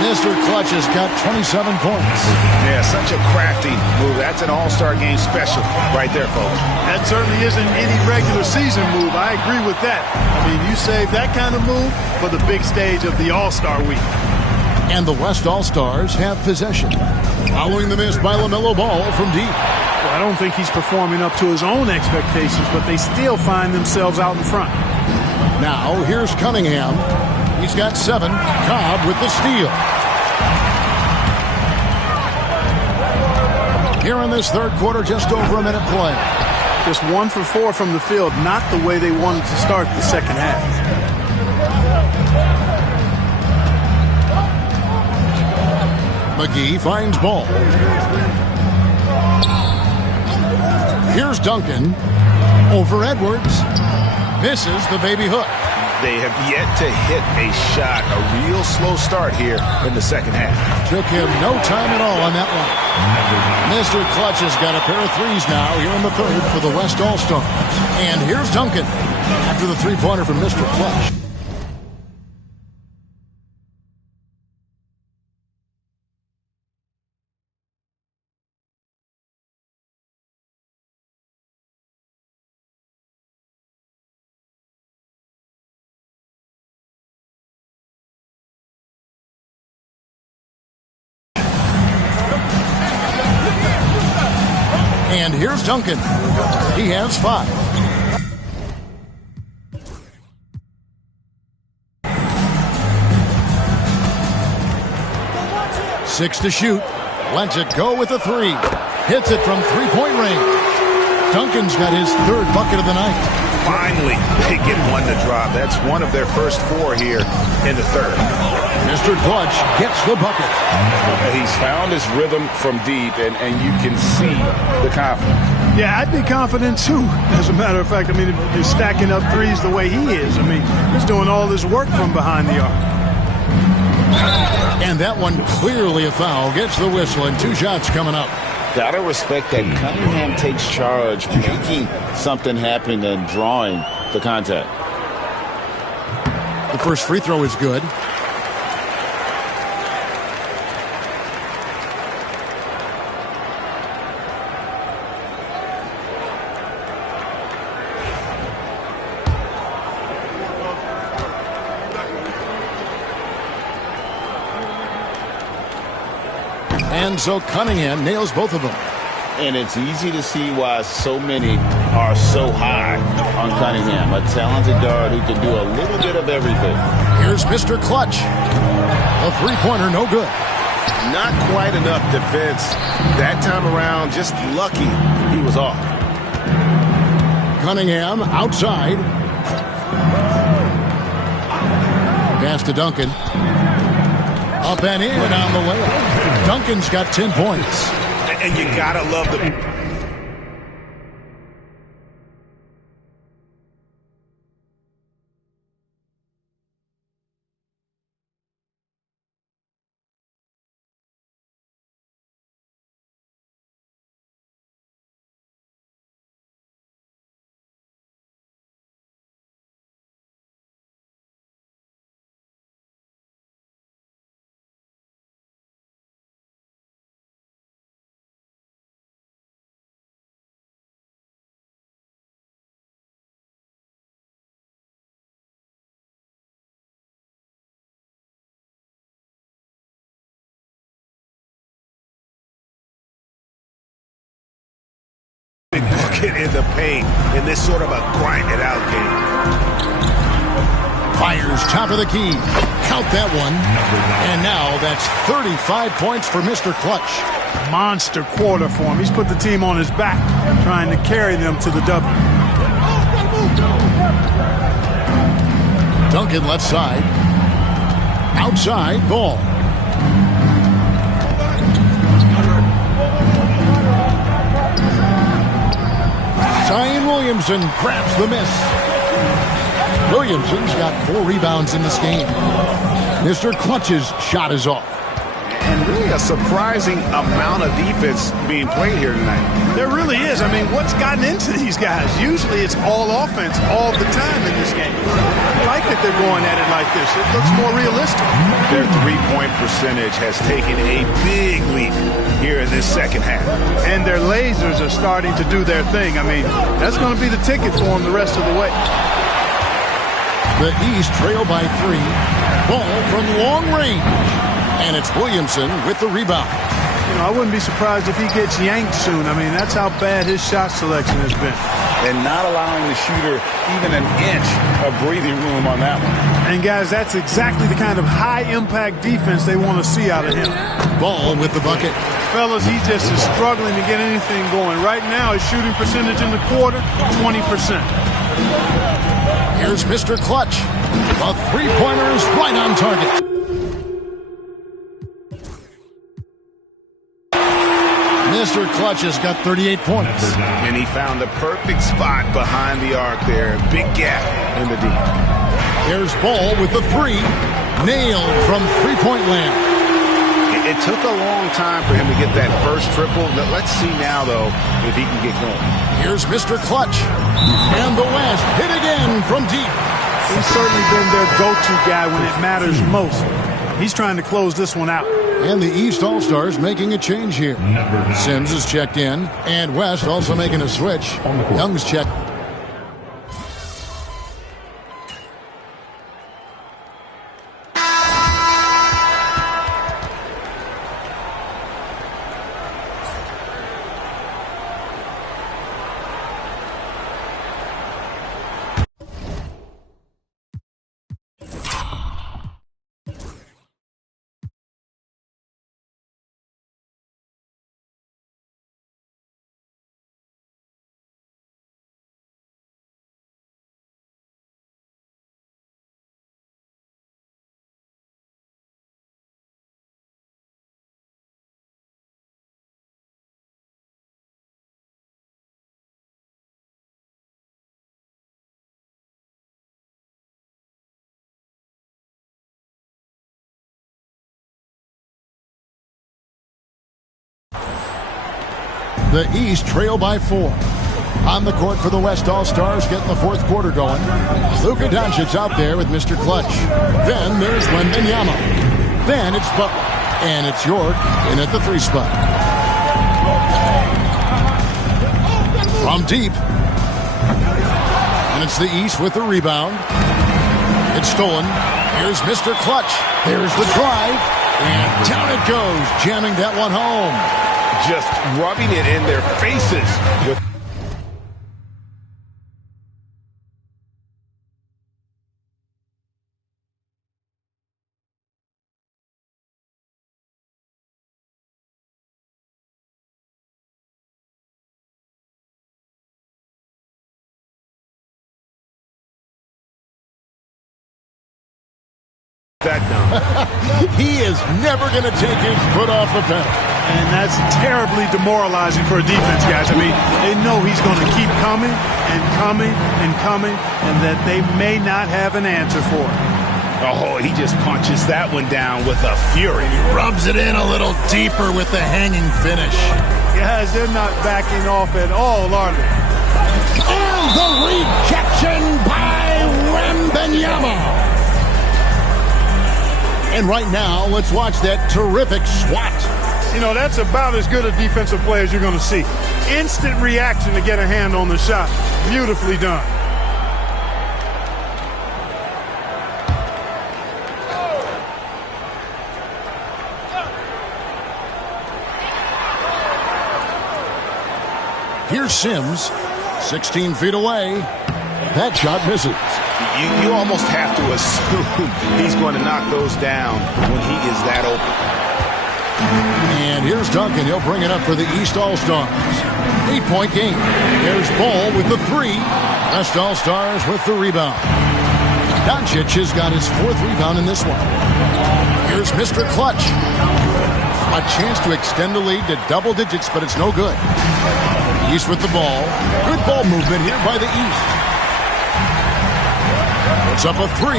Mr. Clutch has got 27 points. Yeah, such a crafty move. That's an All-Star game special right there, folks. That certainly isn't any regular season move. I agree with that. I mean, you save that kind of move for the big stage of the All-Star week. And the West All-Stars have possession. Following the miss by LaMelo Ball from deep. Well, I don't think he's performing up to his own expectations, but they still find themselves out in front. Now, here's Cunningham. He's got 7. Cobb with the steal. Here in this 3rd quarter, just over a minute play. Just 1 for 4 from the field, not the way they wanted to start the 2nd half. McGee finds Ball. Here's Duncan. Over Edwards. Misses the baby hook. They have yet to hit a shot, a real slow start here in the 2nd half. Took him no time at all on that one. Mr. Clutch has got a pair of 3s now here in the 3rd for the West All-Stars. And here's Duncan after the 3-pointer from Mr. Clutch. And here's Duncan. He has 5. Six to shoot. Lets it go with a 3. Hits it from 3-point range. Duncan's got his 3rd bucket of the night. Finally, they get one to drop. That's one of their first 4 here in the 3rd. Mr. Clutch gets the bucket. He's found his rhythm from deep, and you can see the confidence. Yeah, I'd be confident too. As a matter of fact, I mean, if you're stacking up 3s the way he is, I mean, he's doing all this work from behind the arc. And that one clearly a foul. Gets the whistle, and 2 shots coming up. Gotta respect that Cunningham takes charge, making something happen and drawing the contact. The first free throw is good. And so Cunningham nails both of them. And it's easy to see why so many are so high on Cunningham, a talented guard who can do a little bit of everything. Here's Mr. Clutch. A three-pointer, no good. Not quite enough defense. That time around, just lucky he was off. Cunningham outside. Pass to Duncan. Up and in on the layup. Duncan's got 10 points. And you gotta love the... bucket in the paint in this sort of a grind-it-out game. Fires top of the key. Count that one. And now that's 35 points for Mr. Clutch. Monster quarter for him. He's put the team on his back, trying to carry them to the W. Duncan left side. Outside, Ball. Zion Williamson grabs the miss. Williamson's got 4 rebounds in this game. Mr. Clutch's shot is off. And really a surprising amount of defense being played here tonight. There really is. I mean, what's gotten into these guys? Usually it's all offense all the time in this game. I like that they're going at it like this. It looks more realistic. Their three-point percentage has taken a big leap here in this second half. And their lasers are starting to do their thing. I mean, that's going to be the ticket for them the rest of the way. The East trail by 3. Ball from long range. And it's Williamson with the rebound. You know, I wouldn't be surprised if he gets yanked soon. I mean, that's how bad his shot selection has been. And not allowing the shooter even an inch of breathing room on that one. And, guys, that's exactly the kind of high-impact defense they want to see out of him. Ball with the bucket. Fellas, he just is struggling to get anything going. Right now, his shooting percentage in the quarter, 20%. Here's Mr. Clutch. The three-pointer is right on target. Mr. Clutch has got 38 points. And he found the perfect spot behind the arc there. Big gap in the deep. There's Ball with the 3. Nailed from three-point land. It took a long time for him to get that first triple. Let's see now, though, if he can get going. Here's Mr. Clutch. And the West hit again from deep. He's certainly been their go-to guy when it matters most. He's trying to close this one out. And the East All-Stars making a change here. Sims is checked in. And West also making a switch. Young's checked. The East trail by 4. On the court for the West All-Stars, getting the fourth quarter going. Luka Doncic out there with Mr. Clutch. Then there's Wembanyama. Then it's Butler. And it's York in at the 3 spot. From deep. And it's the East with the rebound. It's stolen. Here's Mr. Clutch. There's the drive. And down it goes, jamming that one home. Just rubbing it in their faces with that down. He is never going to take his foot off the pedal. And that's terribly demoralizing for a defense, guys. I mean, they know he's going to keep coming and coming and coming, and that they may not have an answer for it. Oh, he just punches that one down with a fury. He rubs it in a little deeper with the hanging finish. Guys, they're not backing off at all, are they? And the rejection by Wembanyama. And right now, let's watch that terrific swat. You know, that's about as good a defensive play as you're going to see. Instant reaction to get a hand on the shot. Beautifully done. Here's Sims, 16 feet away. That shot misses. You almost have to assume he's going to knock those down when he is that open. And here's Duncan. He'll bring it up for the East All-Stars. 8-point game. There's Ball with the 3. West All-Stars with the rebound. Doncic has got his 4th rebound in this one. Here's Mr. Clutch. A chance to extend the lead to double digits, but it's no good. East with the ball. Good ball movement here by the East. It's up a 3.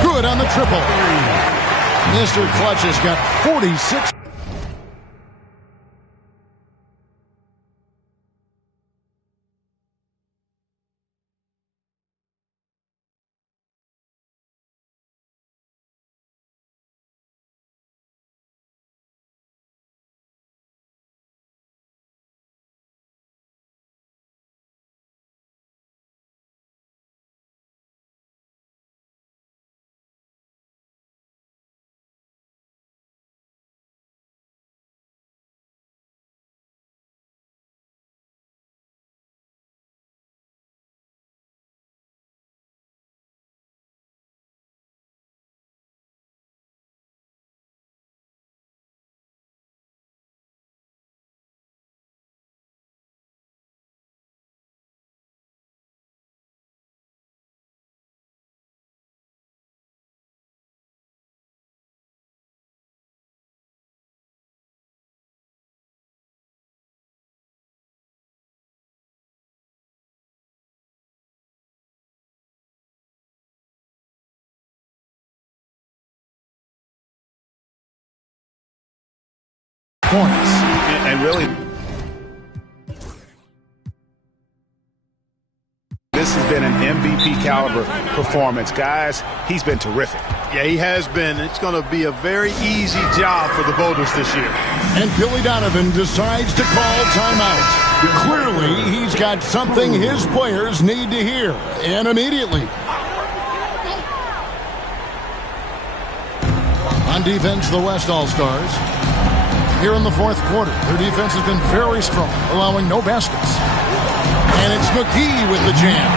Good on the triple. Mr. Clutch has got 46. Points. And really, this has been an MVP caliber performance. Guys, he's been terrific. Yeah, he has been. It's going to be a very easy job for the voters this year. And Billy Donovan decides to call timeout. Clearly, he's got something his players need to hear, and immediately. On defense, the West All-Stars. Here in the fourth quarter, their defense has been very strong, allowing no baskets. And it's McGee with the jam.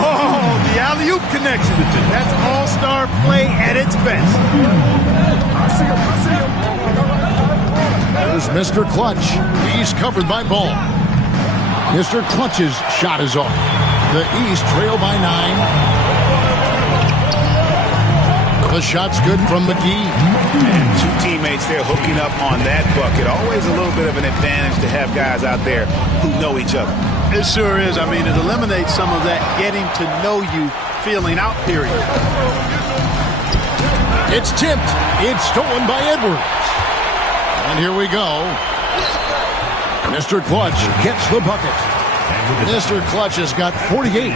Oh, the alley-oop connection. That's all-star play at its best. There's Mr. Clutch. He's covered by Ball. Mr. Clutch's shot is off. The East trail by 9. The shot's good from McGee. And 2 teammates there hooking up on that bucket. Always a little bit of an advantage to have guys out there who know each other. It sure is. I mean, it eliminates some of that getting to know you feeling out period. It's tipped. It's stolen by Edwards. And here we go. Mr. Clutch gets the bucket. Mr. Clutch has got 48.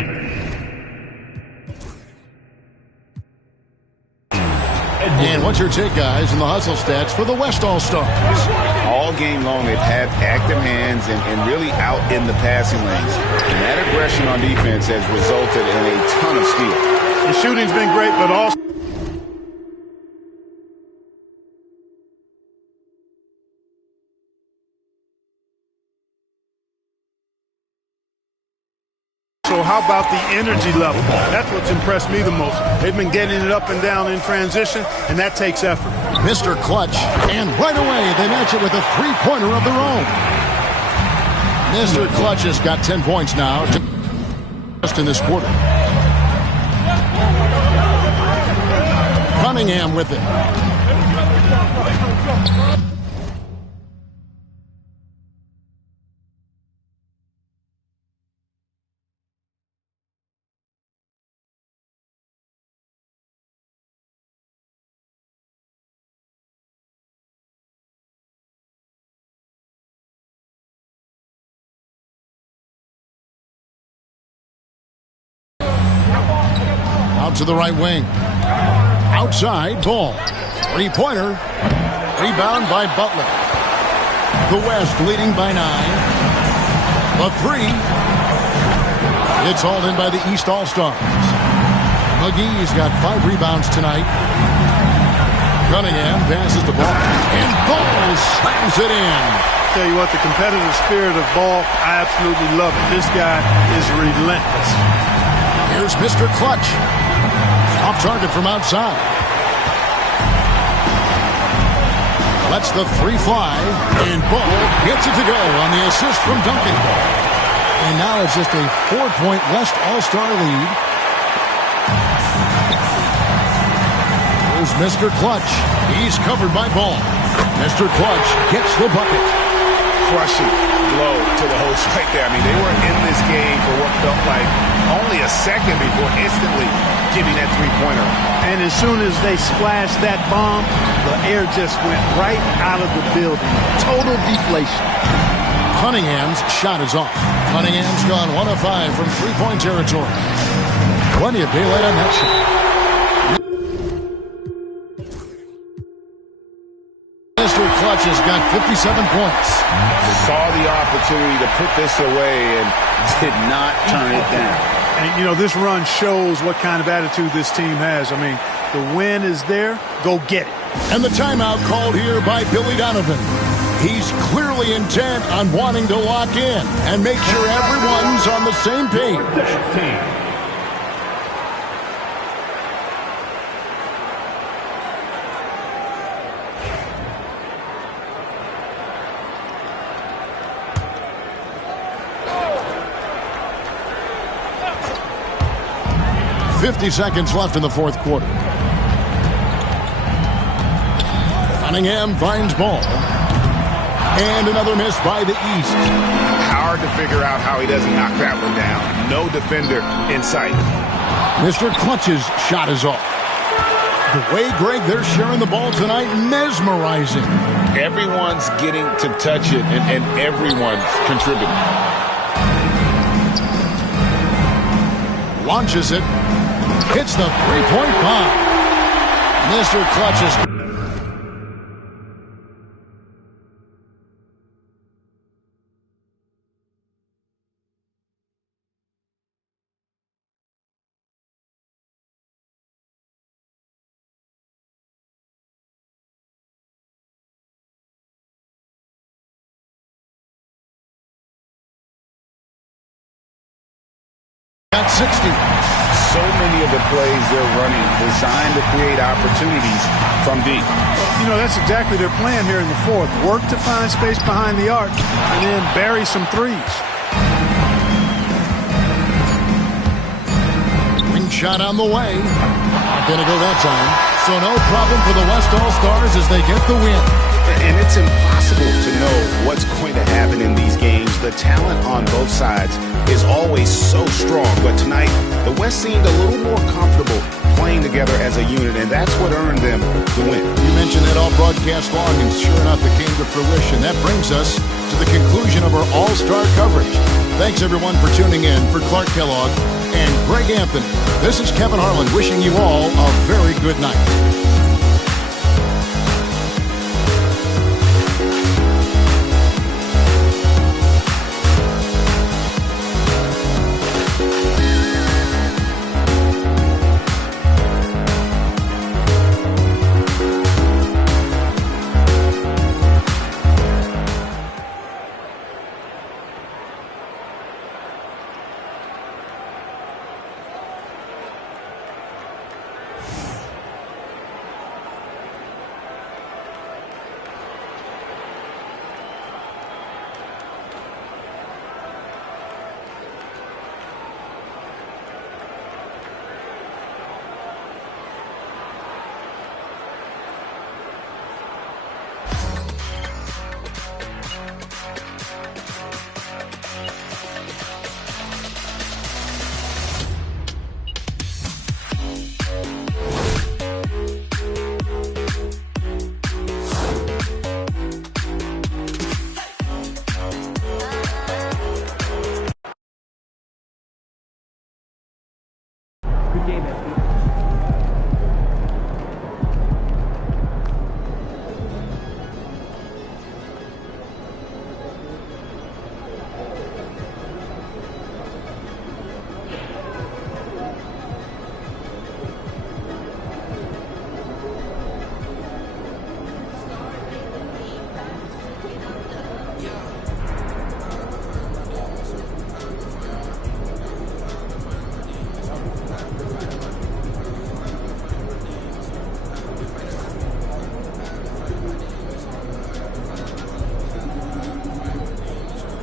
And what's your take, guys, in the hustle stats for the West All-Stars? All game long, they've had active hands and really out in the passing lanes. And that aggression on defense has resulted in a ton of steals. The shooting's been great, but also so how about the energy level? That's what's impressed me the most. They've been getting it up and down in transition, and that takes effort. Mr. Clutch, and right away they match it with a three-pointer of their own. Mr. Clutch has got 10 points now just in this quarter. Cunningham with it. Out to the right wing. Outside, ball. Three-pointer. Rebound by Butler. The West leading by 9. The three. It's hauled in by the East All-Stars. McGee's got 5 rebounds tonight. Cunningham passes the ball. And Ball slams it in. Tell you what, the competitive spirit of Ball, I absolutely love it. This guy is relentless. Here's Mr. Clutch. Off target from outside. Lets the three fly. And Ball gets it to go on the assist from Duncan. And now it's just a 4-point West All-Star lead. Here's Mr. Clutch. He's covered by Ball. Mr. Clutch gets the bucket. Crushing blow to the host right there. I mean, they were in this game for what felt like only a second before instantly giving that three-pointer. And as soon as they splashed that bomb, the air just went right out of the building. Total deflation. Cunningham's shot is off. Cunningham's gone 1 of 5 from three-point territory. Plenty of daylight on that shot. Mr. Clutch has got 57 points. Saw the opportunity to put this away and did not turn it down. And, you know, this run shows what kind of attitude this team has. I mean, the win is there. Go get it. And the timeout called here by Billy Donovan. He's clearly intent on wanting to lock in and make sure everyone's on the same page. 50 seconds left in the fourth quarter. Cunningham finds Ball. And another miss by the East. Hard to figure out how he doesn't knock that one down. No defender in sight. Mr. Clutch's shot is off. The way, Greg, they're sharing the ball tonight, mesmerizing. Everyone's getting to touch it, and everyone's contributing. Launches it. Hits the three-point bomb. Mr. Clutch is... Got 60. So many of the plays they're running designed to create opportunities from deep. You know, that's exactly their plan here in the fourth. Work to find space behind the arc and then bury some threes. Ring shot on the way. Not going to go that time. So no problem for the West All-Stars as they get the win. And it's impossible to know what's going to happen in these games. The talent on both sides is always so strong. But tonight, the West seemed a little more comfortable playing together as a unit, and that's what earned them the win. You mentioned that all broadcast long, and sure enough, it came to fruition. That brings us to the conclusion of our All-Star coverage. Thanks, everyone, for tuning in. For Clark Kellogg and Greg Anthony, this is Kevin Harlan wishing you all a very good night. Good game, FP.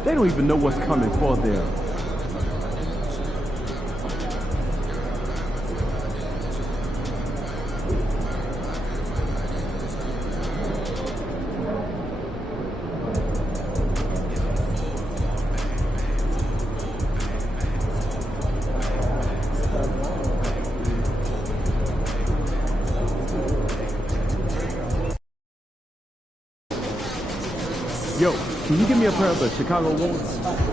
They don't even know what's coming for them. Yo, can you give me a pair of the Chicago ones?